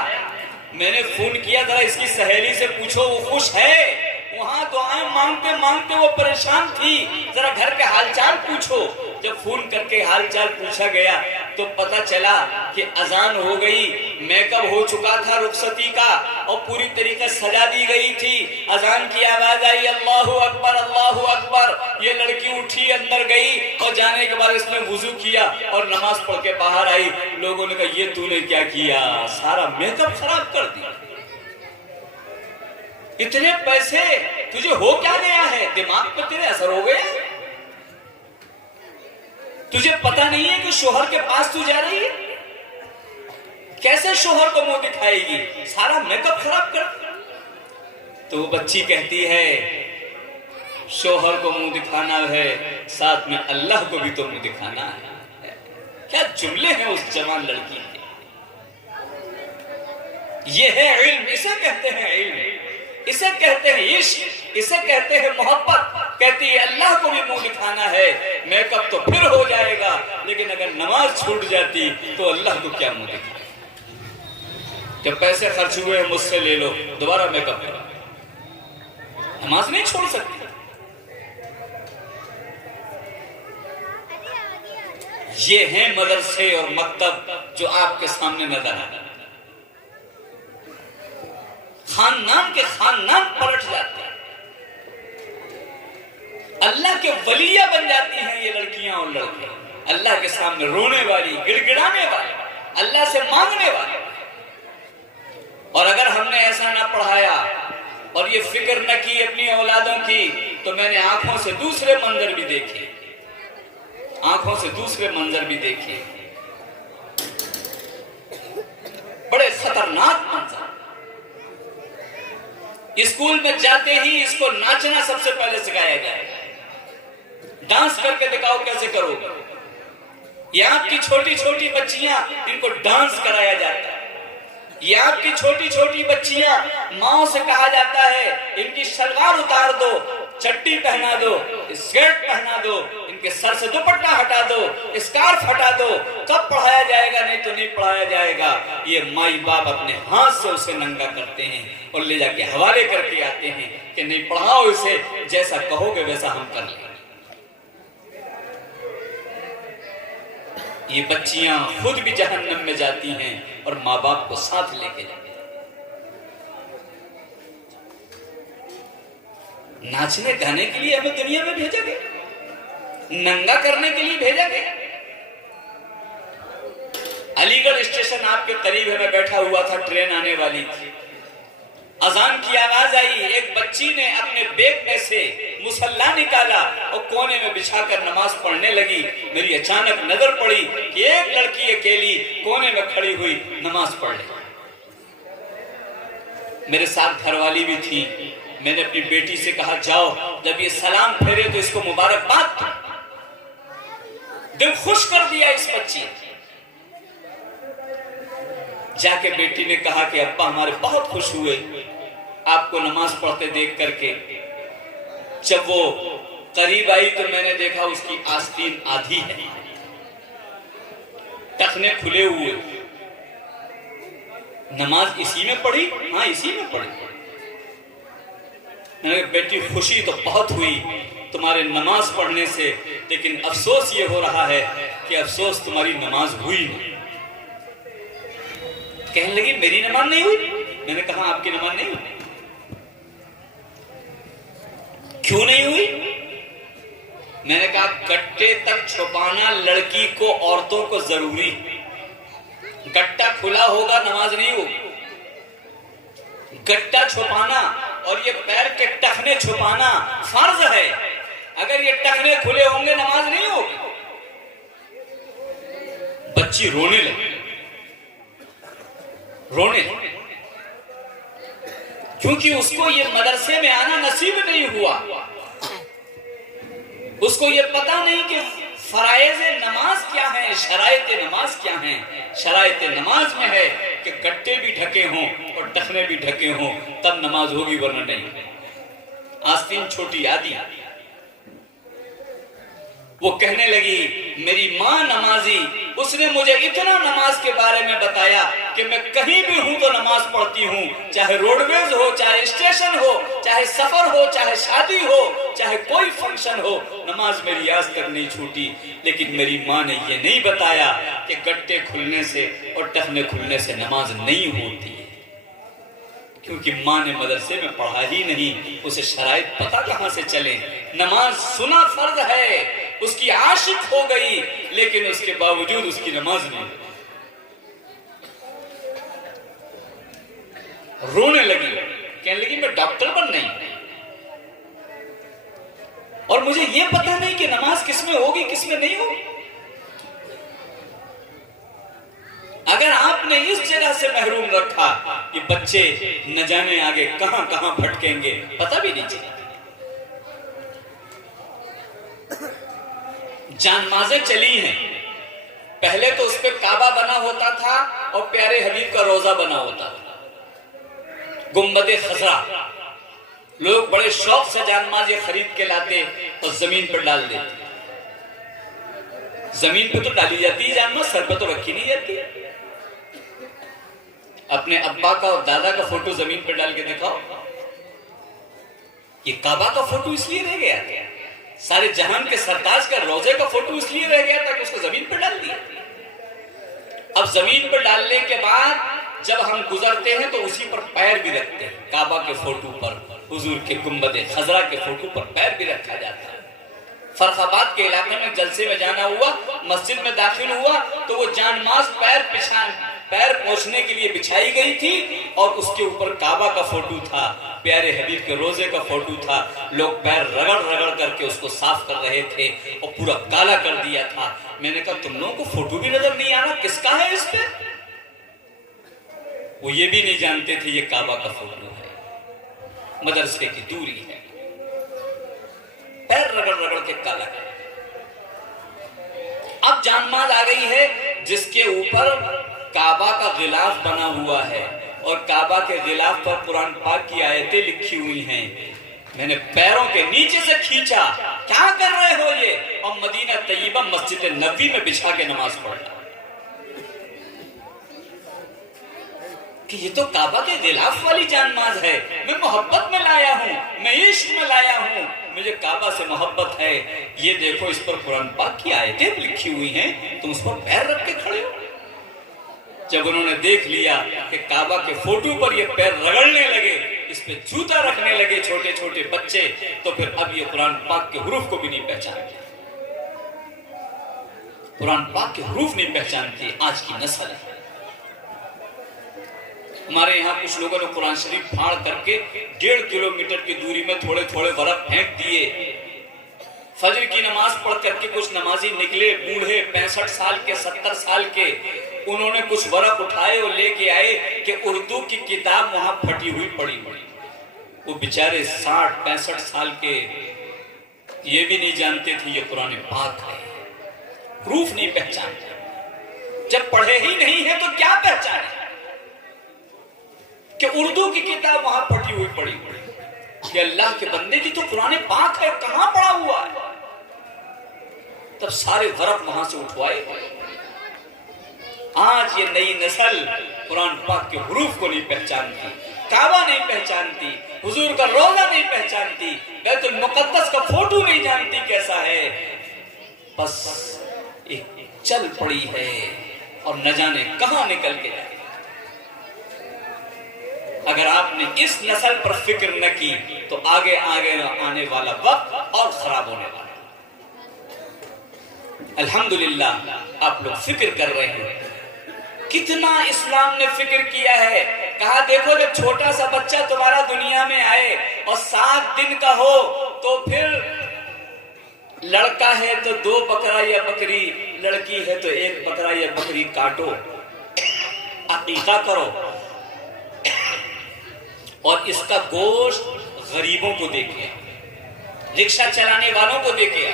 मैंने फोन किया जरा इसकी सहेली से पूछो वो खुश है। वहां दुआएं मांगते मांगते वो परेशान थी, जरा घर के हालचाल पूछो। जब फोन करके हालचाल पूछा गया तो पता चला कि अजान हो गई, मेकअप हो चुका था रुखसती का और पूरी तरीके सजा दी गई थी। अजान की आवाज आई, अल्लाहु अकबर अल्लाहु अकबर। ये लड़की उठी, अंदर गई और जाने के बाद इसने वुजू किया और नमाज पढ़ के बाहर आई। लोगों ने कहा ये तूने क्या किया, सारा मेकअप खराब कर दिया। इतने पैसे तुझे हो क्या गया है, दिमाग पे तेरे असर हो गया? तुझे पता नहीं है कि शोहर के पास तू जा रही है? कैसे शोहर को मुंह दिखाएगी, सारा मेकअप खराब कर। तो वो बच्ची कहती है शोहर को मुंह दिखाना है, साथ में अल्लाह को भी तो मुंह दिखाना है। क्या जुमले हैं उस जवान लड़की के। ये है इल्म, इसे कहते हैं इल्म, इसे कहते हैं इश्क, इसे कहते हैं मोहब्बत। कहती है अल्लाह को भी मुंह दिखाना है, मेकअप तो फिर हो जाएगा, लेकिन अगर नमाज छूट जाती तो अल्लाह को क्या मुंह दिखाना। जब पैसे खर्च हुए मुझसे ले लो, दोबारा मेकअप करो। नमाज नहीं छोड़ सकती। ये हैं मदरसे और मकतब जो आपके सामने नजर आ रहे हैं। खानदान के खानदान पलट जाते हैं, अल्लाह के वलिया बन जाती हैं ये लड़कियां और लड़के। अल्लाह के सामने रोने वाली, गिड़गिड़ाने वाली, अल्लाह से मांगने वाली। और अगर हमने ऐसा ना पढ़ाया और ये फिक्र न की अपनी औलादों की, तो मैंने आंखों से दूसरे मंजर भी देखे। आंखों से दूसरे मंजर भी देखे, बड़े खतरनाक मंजर। स्कूल में जाते ही इसको नाचना सबसे पहले सिखाया जाएगा, डांस करके दिखाओ कैसे करोगे। ये आपकी छोटी छोटी बच्चियां, इनको डांस कराया जाता है। ये आपकी छोटी छोटी बच्चियां, माओ से कहा जाता है इनकी सलवार उतार दो, चड्डी पहना दो, स्कर्ट पहना दो, इनके सर से दुपट्टा हटा दो, स्कार्फ हटा दो, तब पढ़ाया जाएगा, नहीं तो नहीं पढ़ाया जाएगा। ये माई बाप अपने हाथ से उसे नंगा करते हैं और ले जाके हवाले करके आते हैं कि नहीं पढ़ाओ इसे, जैसा कहोगे वैसा हम कर लेंगे। ये बच्चियां खुद भी जहन्नम में जाती हैं और माँ बाप को साथ लेके जाती हैं। नाचने गाने के लिए हमें दुनिया में भेजा गया, नंगा करने के लिए भेजा गया। अलीगढ़ स्टेशन आपके करीब है, मैं बैठा हुआ था, ट्रेन आने वाली थी। अजान की आवाज आई, एक बच्ची ने अपने बैग में से मुसल्ला निकाला और कोने में बिछाकर नमाज पढ़ने लगी। मेरी अचानक नजर पड़ी कि एक लड़की अकेली कोने में खड़ी हुई नमाज पढ़ रही। मेरे साथ घरवाली भी थी। मैंने अपनी बेटी से कहा जाओ, जब ये सलाम फेरे तो इसको मुबारकबाद दो। दिल खुश कर दिया इस बच्ची। जाके बेटी ने कहा कि अब्बा हमारे बहुत खुश हुए आपको नमाज पढ़ते देख करके। जब वो करीब आई तो मैंने देखा उसकी आस्तीन आधी है, टखने खुले हुए। नमाज इसी में पढ़ी? हाँ, इसी में पढ़ी। मैंने बेटी खुशी तो बहुत हुई तुम्हारे नमाज पढ़ने से, लेकिन अफसोस ये हो रहा है कि अफसोस तुम्हारी नमाज हुई नहीं। कहने लगी मेरी नमाज नहीं हुई। मैंने कहा आपकी नमाज नहीं हुई। क्यों नहीं हुई? मैंने कहा गट्टे तक छुपाना लड़की को, औरतों को जरूरी। गट्टा खुला होगा नमाज नहीं होगी। गट्टा छुपाना और ये पैर के टखने छुपाना फर्ज है। अगर ये टखने खुले होंगे नमाज नहीं होगी। बच्ची रोने लगी, रोने लगी, क्योंकि उसको ये मदरसे में आना नसीब नहीं हुआ। उसको ये पता नहीं कि फराइज़ नमाज क्या है, शराइत नमाज क्या है। शराइत नमाज में है कि गट्टे भी ढके हों और टखने भी ढके हों, तब नमाज होगी, वरना नहीं। आस्तीन छोटी आदि। वो कहने लगी मेरी माँ नमाजी, उसने मुझे इतना नमाज के बारे में बताया कि मैं कहीं भी हूं तो नमाज पढ़ती हूं, चाहे रोडवेज हो, चाहे स्टेशन हो, चाहे सफर हो, चाहे शादी हो, चाहे कोई फंक्शन हो, नमाज मेरी आज तक नहीं छूटी। लेकिन मेरी माँ ने यह नहीं बताया कि गट्टे खुलने से और टखने खुलने से नमाज नहीं होती है, क्योंकि माँ ने मदरसे में पढ़ा ही नहीं, उसे शराइत पता कहां से चले। नमाज सुना फर्ज है, उसकी आशिक हो गई, लेकिन उसके बावजूद उसकी नमाज नहीं। रोने लगी, कहने लगी मैं डॉक्टर बन नहीं, और मुझे यह पता नहीं कि नमाज किसमें होगी किसमें नहीं होगी। अगर आपने इस जगह से महरूम रखा, ये बच्चे न जाने आगे कहां कहां भटकेंगे, पता भी नहीं चलेगा। जानमाज़ें चली हैं। पहले तो उस पे काबा बना होता था और प्यारे हबीब का रोजा बना होता था, गुंबदे खजरा। लोग बड़े शौक से जानमाज़ें खरीद के लाते और जमीन पर डाल देते। जमीन पे तो डाली जाती है जानमाज़, सर पे तो रखी नहीं जाती। अपने अब्बा का और दादा का फोटो जमीन पर डाल के दिखाओ। ये काबा का फोटो इसलिए रह गया था, सारे जहान के सरताज का रोजे का फोटो इसलिए रह गया था कि उसको जमीन पर डाल दिया। अब जमीन पर डालने के बाद जब हम गुजरते हैं तो उसी पर पैर भी रखते हैं। काबा के फोटो पर, हुजूर के गुंबदे खजरा के फोटो पर पैर भी रखा जाता है। फरखाबाद के इलाके में जलसे में जाना हुआ, मस्जिद में दाखिल हुआ तो वो जानमाज़ पैर पोंछने के लिए बिछाई गई थी और उसके ऊपर काबा का फोटो था। प्यारे हबीब के रोजे का फोटो था, लोग पैर रगड़ रगड़ करके उसको साफ कर रहे थे और पूरा काला कर दिया था। मैंने कहा तुम लोगों को फोटो भी नजर नहीं आ रहा, किसका है इस पे? वो ये भी नहीं जानते थे ये काबा का फोटो है, मदरसे की दूरी है, पैर रगड़ रगड़ के काला कर। अब जानमाज आ गई है जिसके ऊपर काबा का गिलाफ बना हुआ है और काबा के गिलाफ पर कुरान पाक की आयतें लिखी हुई हैं। मैंने पैरों के नीचे से खींचा, क्या कर रहे हो ये? और मदीना तैयबा मस्जिद नबी में बिछा के नमाज पढ़ना कि ये तो काबा के गिलाफ वाली जानमाज है। मैं मोहब्बत में लाया हूं, मैं इश्क में लाया हूं, मुझे काबा से मोहब्बत है। ये देखो इस पर कुरान पाक की आयतें लिखी हुई हैं, तुम उस पर पैर रख के खड़े हो। जब उन्होंने देख लिया कि काबा के फोटो पर ये पैर रगड़ने लगे, इस पे जूता रखने लगे छोटे छोटे बच्चे, तो फिर अब ये कुरान पाक के हुरूफ को भी नहीं पहचानते, कुरान पाक के हुरूफ नहीं पहचानती आज की नस्ल है। हमारे यहाँ कुछ लोगों ने कुरान शरीफ फाड़ करके 1.5 किलोमीटर की दूरी में थोड़े थोड़े बर्फ फेंक दिए। फजर की नमाज पढ़ करके कुछ नमाजी निकले, बूढ़े 65 साल के 70 साल के, उन्होंने कुछ बर्फ उठाए और लेके आए कि उर्दू की किताब वहां फटी हुई पड़ी पड़ी। वो बेचारे 60-65 साल के ये भी नहीं जानते थे ये कुरान पाक है, प्रूफ नहीं पहचानते। जब पढ़े ही नहीं है तो क्या पहचाने कि उर्दू की किताब वहां फटी हुई पड़ी पड़ी कि अल्लाह के बंदे की तो कुरान पाक है, कहां पड़ा हुआ है? तब सारे बर्फ वहां से उठवाए। आज ये नई नस्ल कुरान पाक के हुरूफ को नहीं पहचानती, काबा नहीं पहचानती, हुजूर का रोजा नहीं पहचानती, बैतुल मुकद्दस का फोटो नहीं जानती कैसा है, बस एक चल पड़ी है और न जाने कहां निकल के जाए। अगर आपने इस नस्ल पर फिक्र न की तो आगे आगे आने वाला वक्त और खराब होने वाला। अल्हम्दुलिल्लाह आप लोग फिक्र कर रहे हैं, कितना इस्लाम ने फिक्र किया है। कहा देखो जब छोटा सा बच्चा तुम्हारा दुनिया में आए और 7 दिन का हो तो फिर लड़का है तो 2 बकरा या बकरी, लड़की है तो 1 बकरा या बकरी काटो, अकीका करो और इसका गोश्त गरीबों को देके, रिक्शा चलाने वालों को देके,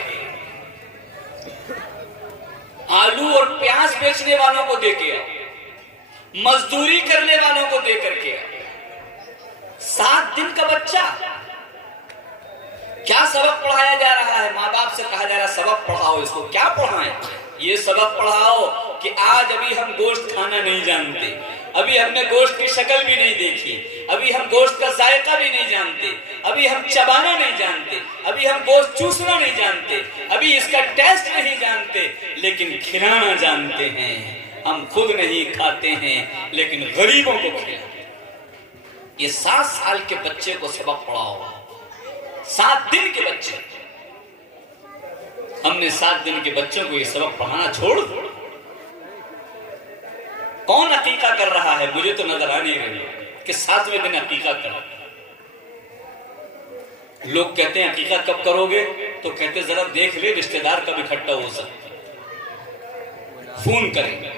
आलू और प्याज बेचने वालों को देके, मजदूरी करने वालों को दे करके। 7 दिन का बच्चा, क्या सबक पढ़ाया जा रहा है? माँ बाप से कहा जा रहा है सबक पढ़ाओ इसको। क्या पढ़ाएं? ये सबक पढ़ाओ कि आज अभी हम गोश्त खाना नहीं जानते, अभी हमने गोश्त की शक्ल भी नहीं देखी, अभी हम गोश्त का जायका भी नहीं जानते, अभी हम चबाना नहीं जानते, अभी हम गोश्त चूसना नहीं जानते, अभी इसका टेस्ट नहीं जानते, लेकिन खिलाना जानते हैं। हम खुद नहीं खाते हैं लेकिन गरीबों को खिलाते हैं। ये 7 साल के बच्चे को सबक पढ़ाओ, 7 दिन के बच्चे। हमने 7 दिन के बच्चों को ये सबक पढ़ाना छोड़ दो। कौन अकीका कर रहा है? मुझे तो नजर आ नहीं रही कि 7वें दिन अकीका कर। लोग कहते हैं अकीका कब करोगे? तो कहते जरा देख ले रिश्तेदार कब इकट्ठा हो सकते, फोन करेंगे,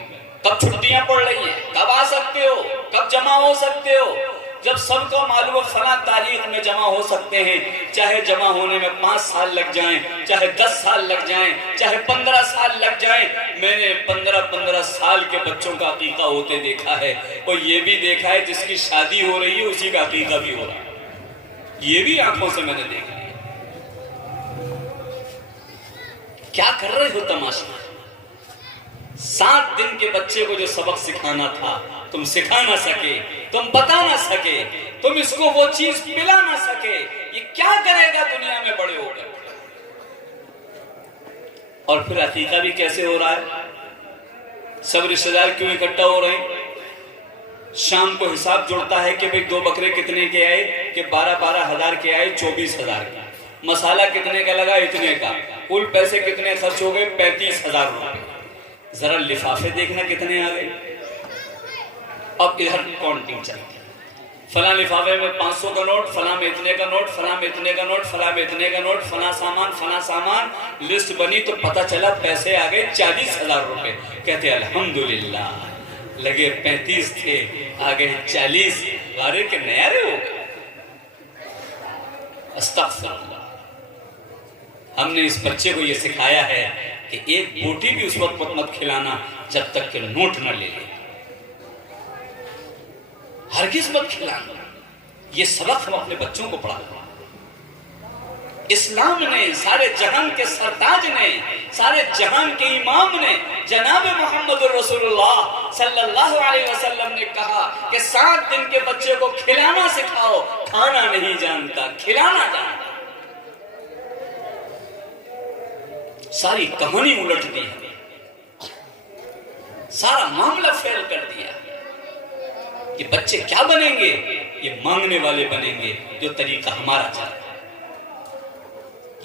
कब छुट्टियां पड़ रही हैं, कब आ सकते हो, कब जमा हो सकते हो। जब सबको मालूम फला तारीख में जमा हो सकते हैं, चाहे जमा होने में 5 साल लग जाएं, चाहे 10 साल लग जाएं, चाहे 15 साल लग जाएं। मैंने 15-15 साल के बच्चों का अकीका होते देखा है और ये भी देखा है जिसकी शादी हो रही है उसी का अकीका भी हो रहा है। ये भी आंखों से मैंने देखा है। क्या कर रहे हो तमाशा? 7 दिन के बच्चे को जो सबक सिखाना था तुम सिखा ना सके, तुम बता ना सके, तुम इसको वो चीज पिला ना सके, ये क्या करेगा दुनिया में बड़े होकर? और फिर अकीका भी कैसे हो रहा है? सब रिश्तेदार क्यों इकट्ठा हो रहे हैं? शाम को हिसाब जुड़ता है कि भाई 2 बकरे कितने के आए, कि 12-12 हजार के आए, 24,000 का। मसाला कितने का लगा, इतने का। कुल पैसे कितने खर्च हो गए, 35,000 रुपए। जरा लिफाफे देखना कितने आ गए। अब इधर काउंटिंग चलती, फला लिफाफे में 500 का नोट, फला में इतने का नोट, फला में इतने का नोट, फला में इतने का नोट, फला सामान। लिस्ट बनी तो पता चला पैसे आ गए 40,000 रुपए। कहते अल्हम्दुलिल्लाह, लगे 35 थे, आ गए 40। गारे के नयारे हो गए। अस्तगफिरुल्लाह। हमने इस बच्चे को यह सिखाया है कि एक बोटी भी उस वक्त मत खिलाना जब तक कि नोट न ले ले। हरगिज मत खिलाना। ये सबक हम अपने बच्चों को पढ़ाते हैं। इस्लाम ने, सारे जहान के सरताज ने, सारे जहान के इमाम ने, जनाब मोहम्मद रसूलुल्लाह सल्लल्लाहु अलैहि वसल्लम ने कहा कि 7 दिन के बच्चे को खिलाना सिखाओ। खाना नहीं जानता, खिलाना जानता। सारी कहानी उलट दी है, सारा मामला फेल कर दिया। ये बच्चे क्या बनेंगे? ये मांगने वाले बनेंगे, जो तरीका हमारा चल रहा है।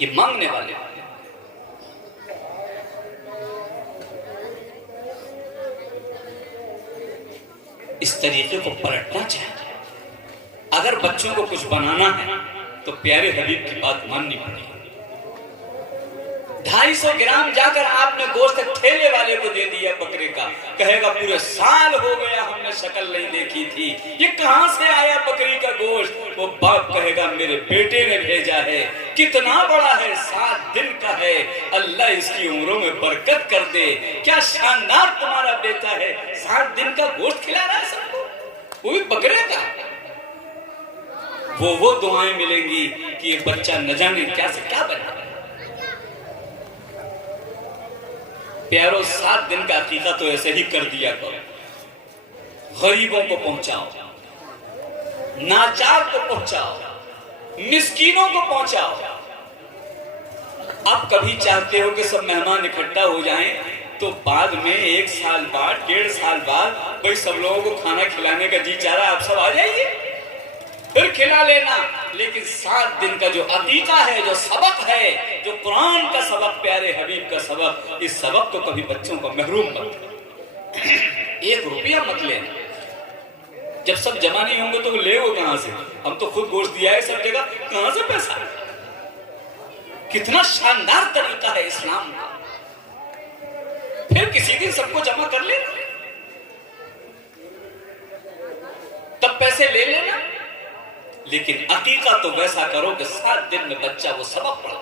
ये मांगने वाले इस तरीके को पलटना चाहिए। अगर बच्चों को कुछ बनाना है तो प्यारे हबीब की बात माननी पड़ेगी। 250 ग्राम जाकर आपने गोश्त ठेले वाले को दे दिया बकरे का, कहेगा पूरे साल हो गया हमने शक्ल नहीं देखी थी, ये कहां से आया बकरी का गोश्त? वो बाप कहेगा मेरे बेटे ने भेजा है। कितना बड़ा है, 7 दिन का है, अल्लाह इसकी उम्रों में बरकत कर दे। क्या शानदार तुम्हारा बेटा है, 7 दिन का गोश्त खिला रहा है सबको, वो भी बकरे का। वो दुआएं मिलेंगी कि ये बच्चा न जाने क्या से क्या बना। प्यारों, 7 दिन का अकीका तो ऐसे ही कर दिया करो। गरीबों को पहुंचाओ, नाचार को पहुंचाओ, मिस्कीनों को पहुंचाओ। आप कभी चाहते हो कि सब मेहमान इकट्ठा हो जाएं तो बाद में 1 साल बाद, 1.5 साल बाद भाई सब लोगों को खाना खिलाने का जी चाह रहा है, आप सब आ जाइए, फिर खिला लेना। लेकिन 7 दिन का जो अकीका है, जो सबक है, जो कुरान का सबक, प्यारे हबीब का सबक, इस सबक को कभी बच्चों को महरूम मत। 1 रुपया मत लेना। जब सब जमा नहीं होंगे तो ले वो कहां से? हम तो खुद गोश्त दिया है सब जगह, कहां से पैसा? कितना शानदार तरीका है इस्लाम का। फिर किसी दिन सबको जमा कर लेना, तब पैसे ले लेना। लेकिन अकीका तो वैसा करो कि 7 दिन में बच्चा वो सबक पढ़ा।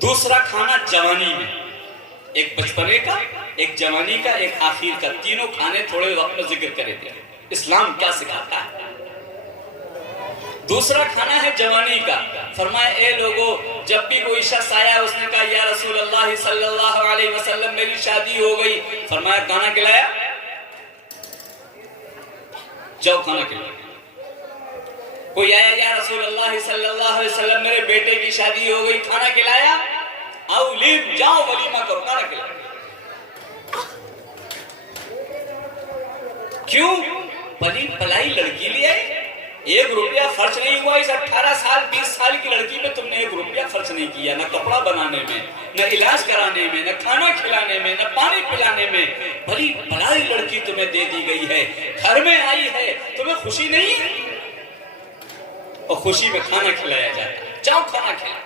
दूसरा खाना जवानी में, एक बचपने का, एक जवानी का, एक आखिर का, तीनों खाने थोड़े वक्त में जिक्र करेंगे। इस्लाम क्या सिखाता है? दूसरा खाना है जवानी का। फरमाया ए लोगों, जब भी कोई शख्स आया उसने कहा या रसूल अल्लाह सल्लल्लाहु अलैहि वसल्लम मेरी शादी हो गई, फरमाया खाना खिलाया, जाओ खाना खिलाओ। कोई आया या रसूल अल्लाह सल्लल्लाहु अलैहि वसल्लम मेरे बेटे की शादी हो गई, खाना खिलाया, आओ लीम जाओ वलीमा करो, खाना खिलाओ। क्यों? भली भलाई लड़की ले आई, 1 रुपया खर्च नहीं हुआ। इस 18 साल 20 साल की लड़की में तुमने 1 रुपया खर्च नहीं किया, न कपड़ा बनाने में, न इलाज कराने में, न खाना खिलाने में, न पानी पिलाने में। भली भलाई लड़की तुम्हें दे दी गई है, घर में आई है, तुम्हें खुशी नहीं है? और खुशी में खाना खिलाया जाता, जाओ खाना खिलाओ।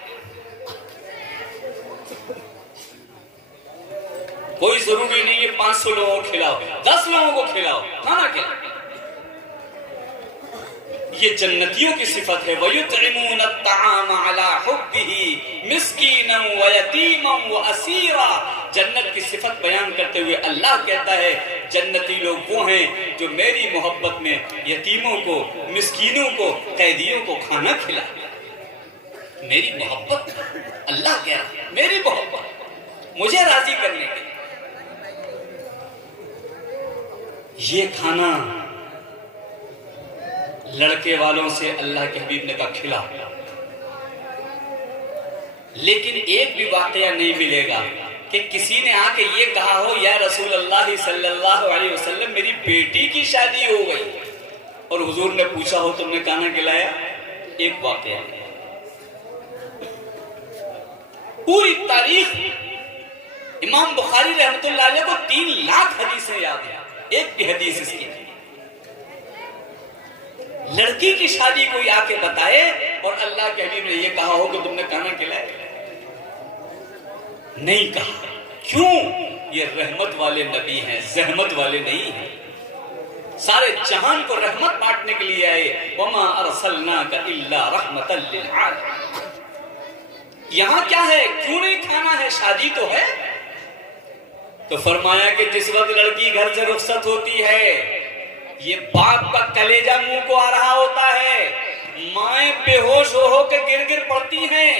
कोई जरूरी नहीं है 500 लोगों को खिलाओ, 10 लोगों को खिलाओ, खाना खिलाओ। ये जन्नतियों की सिफत है। वयुतइमून अत्ताआम अला हुब्बिही मिस्कीनन व यतीमन व असीरा। जन्नत की सिफत बयान करते हुए अल्लाह कहता है जन्नती लोग वो हैं जो मेरी मोहब्बत में यतीमों को, मिस्कीनों को, कैदियों को खाना खिलाए। मेरी मोहब्बत, अल्लाह कह रहा है मेरी मोहब्बत, मुझे राजी करने के। ये खाना लड़के वालों से अल्लाह के हबीब ने कहा खिला। लेकिन एक भी वाकया नहीं मिलेगा कि किसी ने आके ये कहा हो या रसूल अल्लाह सल्लल्लाहु अलैहि वसल्लम मेरी बेटी की शादी हो गई और हुजूर ने पूछा हो तुमने खाना खिलाया। एक वाकया, पूरी तारीख इमाम बुखारी रहमतुल्लाह अलैह को 3 लाख हदीसें याद है, एक भी हदीस इसकी नहीं। लड़की की शादी कोई आके बताए और अल्लाह के हबीब ने ये कहा हो कि तुमने खाना खिलाया? नहीं कहा। क्यों? ये रहमत वाले नबी हैं, जहमत वाले नहीं हैं। सारे जहान को रहमत बांटने के लिए आए। वमा अरसलनाका इल्ला रहमतल लिल आलमीन। यहां क्या है? क्यों नहीं खाना है? शादी तो है। तो फरमाया कि जिस वक्त लड़की घर से रुखसत होती है, ये बाप का कलेजा मुंह को आ रहा होता है, माएं बेहोश हो के गिर गिर पड़ती हैं,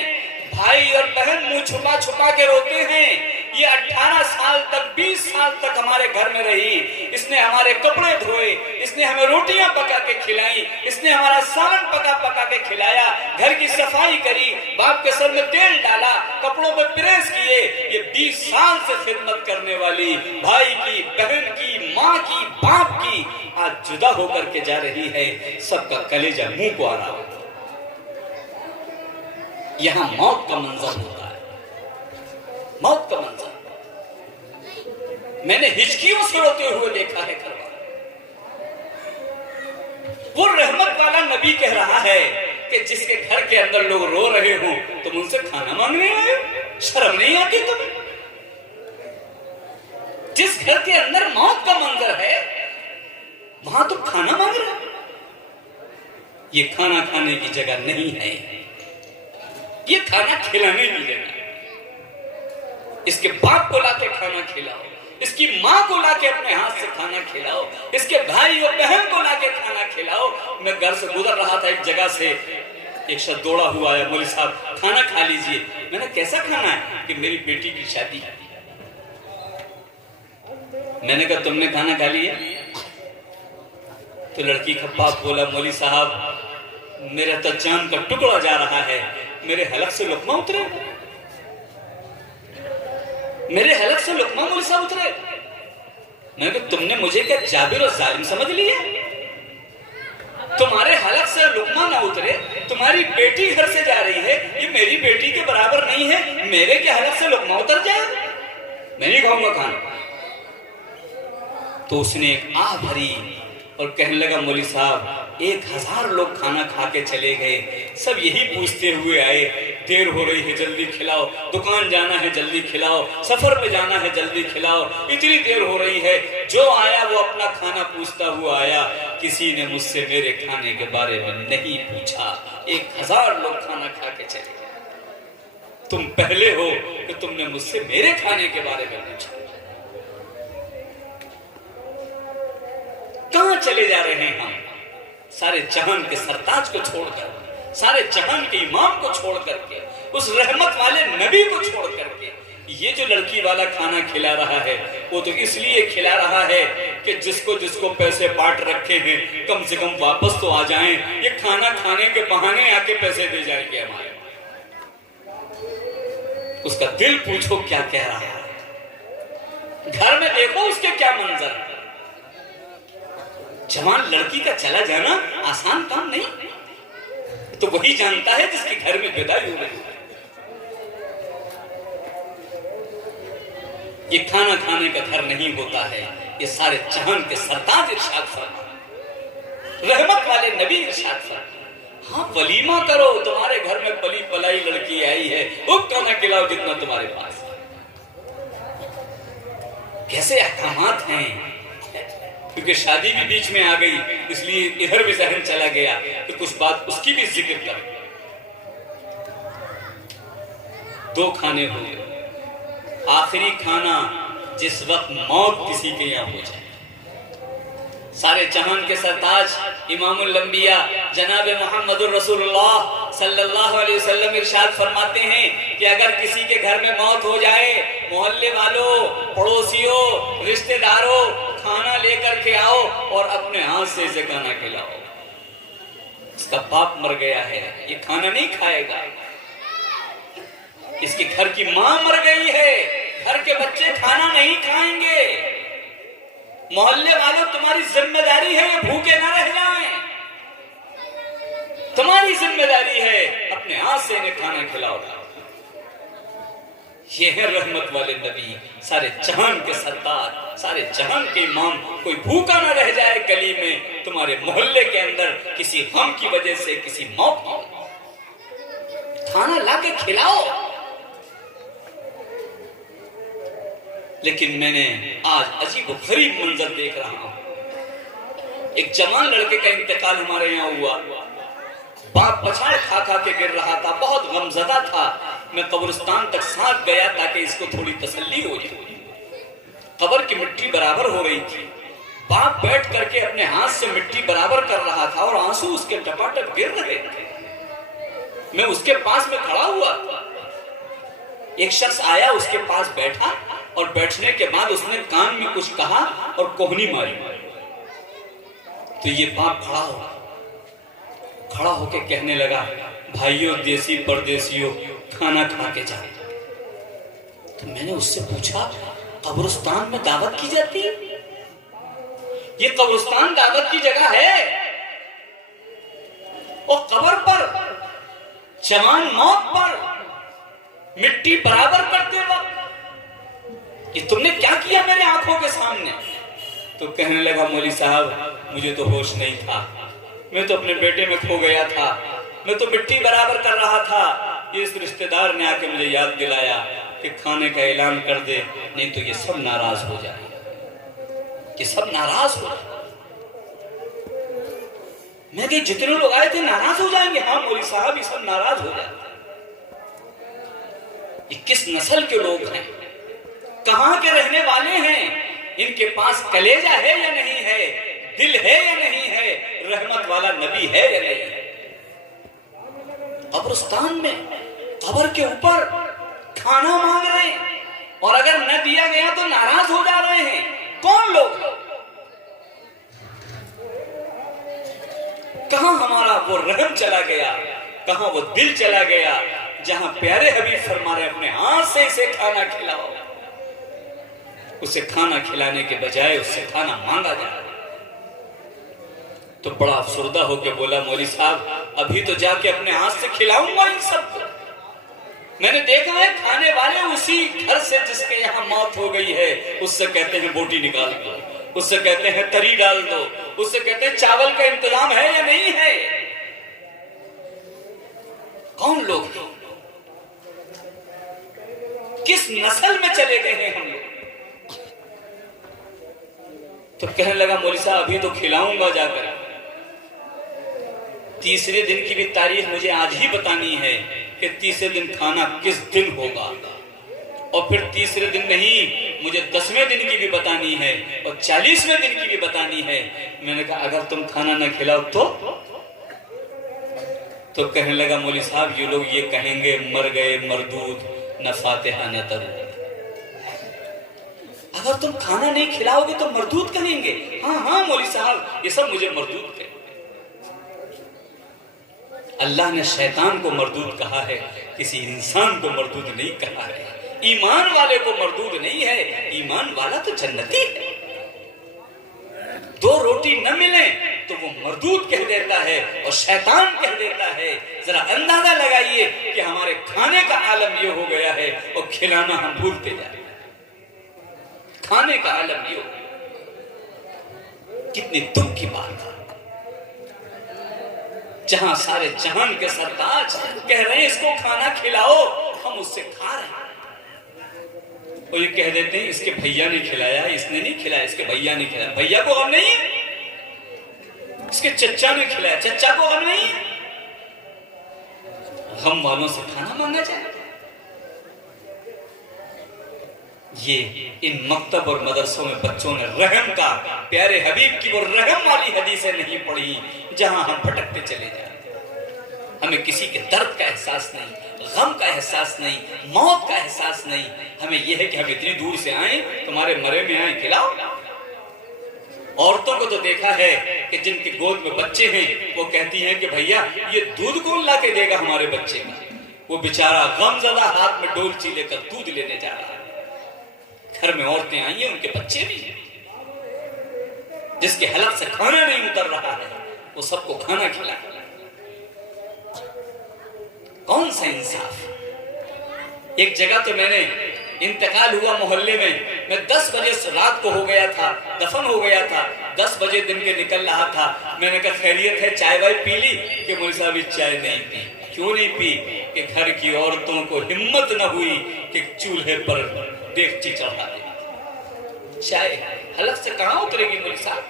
भाई और बहन मुंह छुपा छुपा के रोते हैं। ये 18 साल तक 20 साल तक हमारे घर में रही, इसने हमारे कपड़े धोए, इसने हमें रोटियां पका के खिलाई, इसने हमारा सालन पका पका के खिलाया, घर की सफाई करी, बाप के सर में तेल डाला, कपड़ों पे प्रेस किए। ये 20 साल से खिदमत करने वाली भाई की, बहन की, माँ की, बाप की आज जुदा होकर के जा रही है। सबका कलेजा मुंह को आ रहा है। यहां मौत का मंजर होता है, मौत का मंजर। मैंने हिचकियों से रोते हुए देखा है करवा। वो रहमत वाला नबी कह रहा है कि जिसके घर के अंदर लोग रो रहे हो तुम उनसे खाना मांगने आए? शर्म नहीं आती तुम्हें? जिस घर के अंदर मौत का मंजर है वहां तुम खाना मांग रहे हो? ये खाना खाने की जगह नहीं है, ये खाना खिलाने की जगह। इसके बाप को लाके खाना खिलाओ, इसकी माँ को लाके अपने हाथ से खाना खिलाओ, इसके भाई और बहन को लाके खाना खिलाओ। मैं घर से गुजर रहा था, एक जगह से एक शख्स दौड़ा हुआ है, मौलवी साहब खाना खा लीजिए। मैंने कैसा खाना है? कि मेरी बेटी की शादी है। मैंने कहा तुमने खाना खा लिया? तो लड़की का बाप बोला मौलवी साहब मेरा तो जान का टुकड़ा जा रहा है, मेरे हलक से लुकमा उतरे, मेरे हलक से लुकमा मौलवी साहब उतरे। मैंने कहा तुमने मुझे क्या जाबिर और जालिम समझ लिया? तुम्हारे हलक से लुकमा ना उतरे, तुम्हारी बेटी घर से जा रही है, ये मेरी बेटी के बराबर नहीं है, मेरे के हलक से लुकमा उतर जाए? मैं नहीं खाऊंगा खाना। तो उसने एक आह भरी और कहने लगा मौलवी साहब 1000 लोग खाना खा के चले गए, सब यही पूछते हुए आए देर हो रही है जल्दी खिलाओ, दुकान जाना है जल्दी खिलाओ, सफर में जाना है जल्दी खिलाओ, इतनी देर हो रही है। जो आया वो अपना खाना पूछता हुआ आया, किसी ने मुझसे मेरे खाने के बारे में नहीं पूछा। 1000 लोग खाना खा के चले गए, तुम पहले हो कि तुमने मुझसे मेरे खाने के बारे में पूछा। कहां चले जा रहे हैं हम? सारे जहान के सरताज को छोड़कर, सारे जहान के इमाम को छोड़ करके, उस रहमत वाले नबी को छोड़ करके ये जो लड़की वाला खाना खिला रहा है वो तो इसलिए खिला रहा है कि जिसको जिसको पैसे बांट रखे हैं कम से कम वापस तो आ जाएं। ये खाना खाने के बहाने आके पैसे दे जाएंगे हमारे। उसका दिल पूछो क्या कह रहा है, घर में देखो उसके क्या मंजर है। जवान लड़की का चला जाना आसान काम नहीं, तो वही जानता है जिसके घर में विदाई हो रही है। ये खाना खाने का घर नहीं होता है, ये सारे जहान के सरताज इरशाद फरमा, रहमत वाले नबी इरशाद फरमा। हाँ वलीमा करो, तुम्हारे घर में पली पलाई लड़की आई है, वो खाना खिलाओ जितना तुम्हारे पास। कैसे अहकामात हैं, क्योंकि शादी भी बीच में आ गई इसलिए इधर भी जहन चला गया, तो कुछ बात उसकी भी जिक्र कर। 2 खाने हो गए, आखिरी खाना जिस वक्त मौत किसी के यहाँ हो जाए। सारे जहान के सरताज इमामुल अंबिया जनाब मोहम्मदुर रसूलुल्लाह सल्लल्लाहु अलैहि वसल्लम इरशाद फरमाते हैं कि अगर किसी के घर में मौत हो जाए, मोहल्ले वालों, पड़ोसियों, रिश्तेदारों खाना लेकर के आओ और अपने हाथ से इसे खाना खिलाओ। इसका बाप मर गया है, ये खाना नहीं खाएगा। इसके घर की मां मर गई है, घर के बच्चे खाना नहीं खाएंगे। मोहल्ले वालों तुम्हारी जिम्मेदारी है ये भूखे ना रह जाएं, तुम्हारी जिम्मेदारी है अपने हाथ से इन्हें खाना खिलाओ। ये है रहमत वाले नबी, सारे जहान के सरदार, सारे जहान के इमाम। कोई भूखा ना रह जाए गली में, तुम्हारे मोहल्ले के अंदर किसी गम की वजह से, किसी मौत की वजह से। खाना ला के खिलाओ। लेकिन मैंने आज अजीब गरीब मंजर देख रहा हूं। एक जवान लड़के का इंतकाल हमारे यहाँ हुआ। बाप पछाड़ खा खा के गिर रहा था, बहुत गमजदा था। मैं कब्रिस्तान तक साथ गया ताकि इसको थोड़ी तसल्ली हो जाए। कब्र की मिट्टी बराबर हो रही थी। बाप बैठ करके अपने हाथ से मिट्टी बराबर कर रहा था और आंसू उसके टपाटप गिर रहे थे। मैं उसके पास में खड़ा हुआ। एक शख्स आया, उसके पास बैठा और बैठने के बाद उसने कान में कुछ कहा और कोहनी मारी। तो ये बाप खड़ा होके कहने लगा, भाइयों देसी परदेसियों, खाना खा के जाए। तो मैंने उससे पूछा, कब्रिस्तान में दावत की जाती है? ये कब्रिस्तान दावत की जगह है और कब्र पर जवान मौत पर मिट्टी बराबर करते वक्त ये तुमने क्या किया मेरे आंखों के सामने? तो कहने लगा, मौली साहब मुझे तो होश नहीं था, मैं तो अपने बेटे में खो गया था, मैं तो मिट्टी बराबर कर रहा था। ये इस रिश्तेदार ने आके मुझे याद दिलाया कि खाने का ऐलान कर दे, नहीं तो ये सब नाराज हो जाए, ये सब नाराज हो जाए। मैं कही जितने लोग आए थे नाराज हो जाएंगे? हाँ मौली साहब ये सब नाराज हो जाए। ये किस नस्ल के लोग हैं, कहां के रहने वाले हैं, इनके पास कलेजा है या नहीं है, दिल है या नहीं है, रहमत वाला नबी है या नहीं है। कब्रिस्तान में कब्र के ऊपर खाना मांग रहे हैं और अगर न दिया गया तो नाराज हो जा रहे हैं। कौन लोग? कहां हमारा वो रहम चला गया, कहां वो दिल चला गया, जहां प्यारे हबीब फरमा रहे अपने हाथ से इसे खाना खिलाओ। उसे खाना खिलाने के बजाय उससे खाना मांगा जा रहा। तो बड़ा अफसरदा होकर बोला, मौली साहब अभी तो जाके अपने हाथ से खिलाऊंगा इन सबको। मैंने देखा है खाने वाले उसी घर से जिसके यहाँ मौत हो गई है, उससे कहते हैं बोटी निकाल दो, उससे कहते हैं तरी डाल दो, उससे कहते हैं चावल का इंतजाम है या नहीं है। कौन लोग हैं? किस नस्ल में चले गए हैं हम लोग? तो कहने लगा, मौली साहब अभी तो खिलाऊंगा जाकर। तीसरे दिन की भी तारीख मुझे आज ही बतानी है कि तीसरे दिन खाना किस दिन होगा, और फिर तीसरे दिन नहीं, मुझे 10वें दिन की भी बतानी है और 40वें दिन की भी बतानी है। मैंने कहा अगर तुम खाना ना खिलाओ तो कहने लगा, मौली साहब ये लोग ये कहेंगे मर गए मरदूद, न फातिहा न दरूद। अगर तुम खाना नहीं खिलाओगे तो मरदूद कहेंगे। हाँ हाँ मौली साहब ये सब मुझे मरदूद कहे। अल्लाह ने शैतान को मरदूद कहा है, किसी इंसान को मरदूद नहीं कहा है। ईमान वाले को मरदूद नहीं है, ईमान वाला तो जन्नती है। 2 रोटी न मिले तो वो मरदूद कह देता है और शैतान कह देता है। जरा अंदाजा लगाइए कि हमारे खाने का आलम ये हो गया है और खिलाना हम भूलते जा रहे हैं। खाने का आलम ये हो, कितनी दुख की बात है। जहां सारे जहान के सरताज कह रहे हैं इसको खाना खिलाओ, हम उससे खा रहे हैं। और ये कह देते हैं इसके भैया ने खिलाया, इसने नहीं खिलाया, इसके भैया ने खिलाया। भैया को गम नहीं है, इसके चच्चा ने खिलाया, चच्चा को गम नहीं है। गम वालों से खाना मांगा जाए। ये इन मकतब और मदरसों में बच्चों ने रहम का, प्यारे हबीब की वो रहम वाली हदीसें नहीं पढ़ी, जहां हम भटकते चले जाते। हमें किसी के दर्द का एहसास नहीं, गम का एहसास नहीं, मौत का एहसास नहीं। हमें यह है कि हम इतनी दूर से आए, तुम्हारे मरे में आए, खिलाओ। औरतों को तो देखा है कि जिनके गोद में बच्चे हैं वो कहती हैं कि भैया ये दूध कौन ला के देगा हमारे बच्चे का। वो बेचारा गमज़दा हाथ में डोलची लेकर दूध लेने जा रहा है। घर में औरतें आई हैं, उनके बच्चे भी हैं, जिसके हलक से खाना नहीं उतर रहा है वो सबको खाना खिलाए। कौन सा इंसाफ? एक जगह तो मैंने इंतकाल हुआ मोहल्ले में, मैं 10 बजे रात को हो गया था, दफन हो गया था, 10 बजे दिन के निकल रहा था। मैंने कहा खैरियत है, चाय वाय पी ली? कि मौलवी साहब अभी चाय नहीं पी। क्यों नहीं पी? कि घर की औरतों को हिम्मत न हुई कि चूल्हे पर देगची चढ़ा दे। चाय हलक से कहां उतरेगी मौलवी साहब?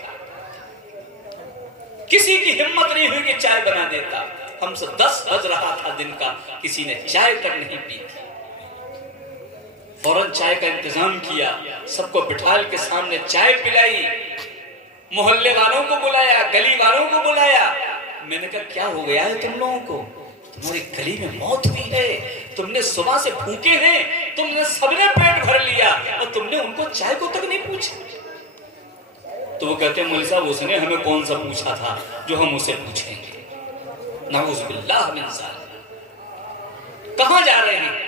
किसी की हिम्मत नहीं हुई कि चाय बना देता। हमसे 10 बज रहा था दिन का, किसी ने चाय तक नहीं पी। फौरन चाय का इंतजाम किया, सबको बिठाल के सामने चाय पिलाई, मोहल्ले वालों को बुलाया, गली वालों को बुलाया। मैंने कहा क्या हो गया है तुम लोगों को? तुम्हारी गली में मौत हुई है, तुमने सुबह से भूखे हैं, तुमने सबने पेट भर लिया और तुमने उनको चाय को तक नहीं पूछा। तो वो कहते हैं मौलवी साहब उसने हमें कौन सा पूछा था जो हम उसे पूछेंगे? नाउज़ बिल्लाह मिन ज़ालिक। कहां जा रहे हैं?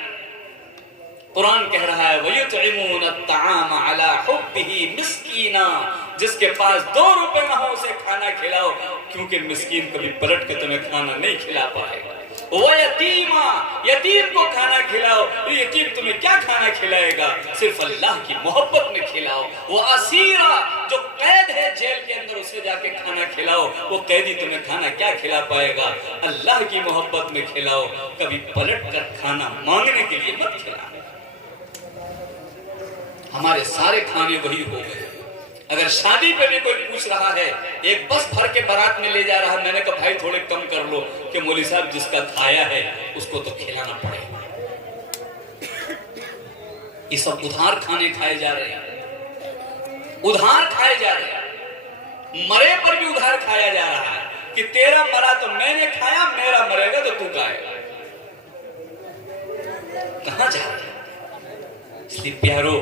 कुरान कह रहा है वयुतइमून अत्तआम अला हुब्बिही मिस्कीना, जिसके पास 2 रुपए ना हो उसे खाना खिलाओ, क्योंकि मिस्कीन कभी पलट के तुम्हें खाना नहीं खिला पाएगा। वो यतीमा, यतीम को खाना खिलाओ, तो यतीम तुम्हें क्या खाना खिलाएगा? सिर्फ अल्लाह की मोहब्बत में खिलाओ। वो असीरा जो कैद है जेल के अंदर, उसे जाके खाना खिलाओ, वो कैदी तुम्हें खाना क्या खिला पाएगा? अल्लाह की मोहब्बत में खिलाओ, कभी पलट कर खाना मांगने के लिए मत खिलाओ। हमारे सारे खाने वही हो गए। अगर शादी पे भी कोई पूछ रहा है, एक बस भर के बारात में ले जा रहा है, मैंने कहा भाई थोड़े कम कर लो, कि मौलवी साहब जिसका खाया है उसको तो खिलाना पड़ेगा। ये सब उधार खाने खाए जा रहे हैं, उधार खाए जा रहे हैं। मरे पर भी उधार खाया जा रहा है कि तेरा मरा तो मैंने खाया, मेरा मरेगा तो तू खाएगा। कहां जा रहे हैं? इसलिए प्यारो,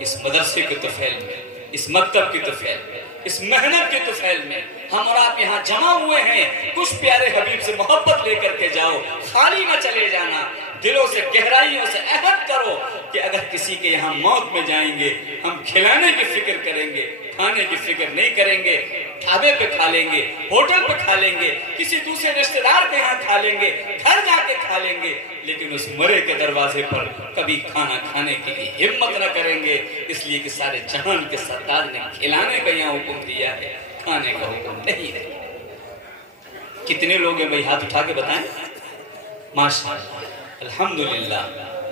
इस मदरसे के तुफैल में, इस मकतब के तुफैल में, इस मेहनत के तुफैल में हम और आप यहाँ जमा हुए हैं। कुछ प्यारे हबीब से मोहब्बत लेकर के जाओ, खाली न चले जाना। दिलों से गहराइयों से अहद करो कि अगर किसी के यहाँ मौत में जाएंगे, हम खिलाने की फिक्र करेंगे, खाने की फिक्र नहीं करेंगे। ढाबे पे खा लेंगे, होटल पे खा लेंगे, किसी दूसरे रिश्तेदार के यहाँ खा लेंगे, घर जाके खा लेंगे, लेकिन उस मरे के दरवाजे पर कभी खाना खाने के लिए हिम्मत न करेंगे। इसलिए कि सारे जहान के सरदार ने खिलाने का यहाँ हुक्म दिया है, खाने का हुक्म नहीं है। कितने लोग हैं भाई? हाथ उठा के बताएं। माशाअल्लाह, अल्हम्दुलिल्लाह,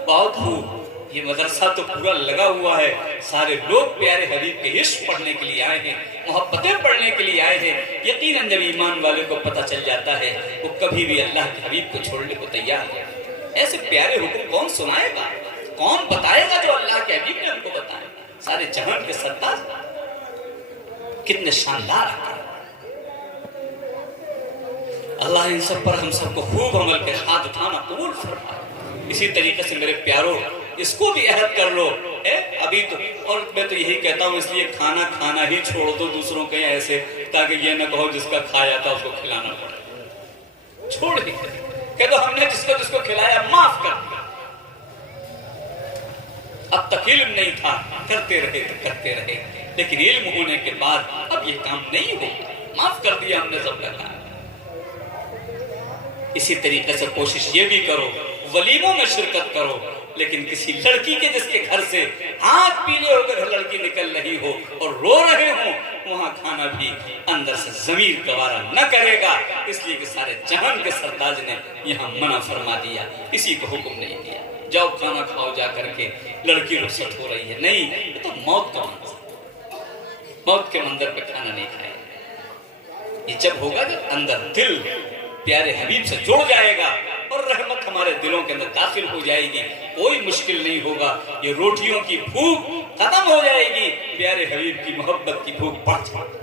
बहुत खूब। ये मदरसा तो पूरा लगा हुआ है। सारे लोग प्यारे हबीब के इश्क पढ़ने के लिए आए हैं, मोहब्बतें पढ़ने के लिए आए हैं। यकीनन जब ईमान वाले को पता चल जाता है, वो कभी भी अल्लाह के हबीब को छोड़ने को तैयार है। ऐसे प्यारे हुक्म कौन सुनाएगा, कौन बताएगा जो अल्लाह के हबीब ने हमको बताया? सारे जहान के सरताज कितने शानदार हैं। अल्लाह इन सब पर हम सबको खूब अमल के हाथ उठाना कबूल फरमाए। इसी तरीके से मेरे प्यारों, इसको भी अहद कर लो अभी तो। और मैं तो यही कहता हूँ, इसलिए खाना खाना ही छोड़ दो दूसरों के ऐसे, ताकि ये न कहो जिसका खाया था उसको खिलाना पड़े। छोड़ ही कह दो हमने जिसको जिसको खिलाया माफ कर दिया। अब तक इल्म नहीं था, करते रहे तो करते रहे, लेकिन इल्म होने के बाद अब ये काम नहीं होगा, माफ कर दिया हमने सब लगा। इसी तरीके से कोशिश ये भी करो, वलीमों में शिरकत करो, लेकिन किसी लड़की के जिसके घर से आंख पीले होकर लड़की निकल रही हो और रो रहे हो, वहां खाना भी अंदर से जमीर गवारा न करेगा। इसलिए कि सारे जहान के सरताज ने यहाँ मना फरमा दिया, किसी को हुक्म नहीं दिया जाओ खाना खाओ जा करके, लड़की रुखसत हो रही है। नहीं, ये तो मौत का मंजर, मौत के मंजर पे खाना नहीं खाएगा। ये जब होगा जब अंदर दिल प्यारे हबीब से जुड़ जाएगा और रहमत हमारे दिलों के अंदर दाखिल हो जाएगी, कोई मुश्किल नहीं होगा। ये रोटियों की भूख खत्म हो जाएगी, प्यारे हबीब की मोहब्बत की भूख बढ़ जाएगी।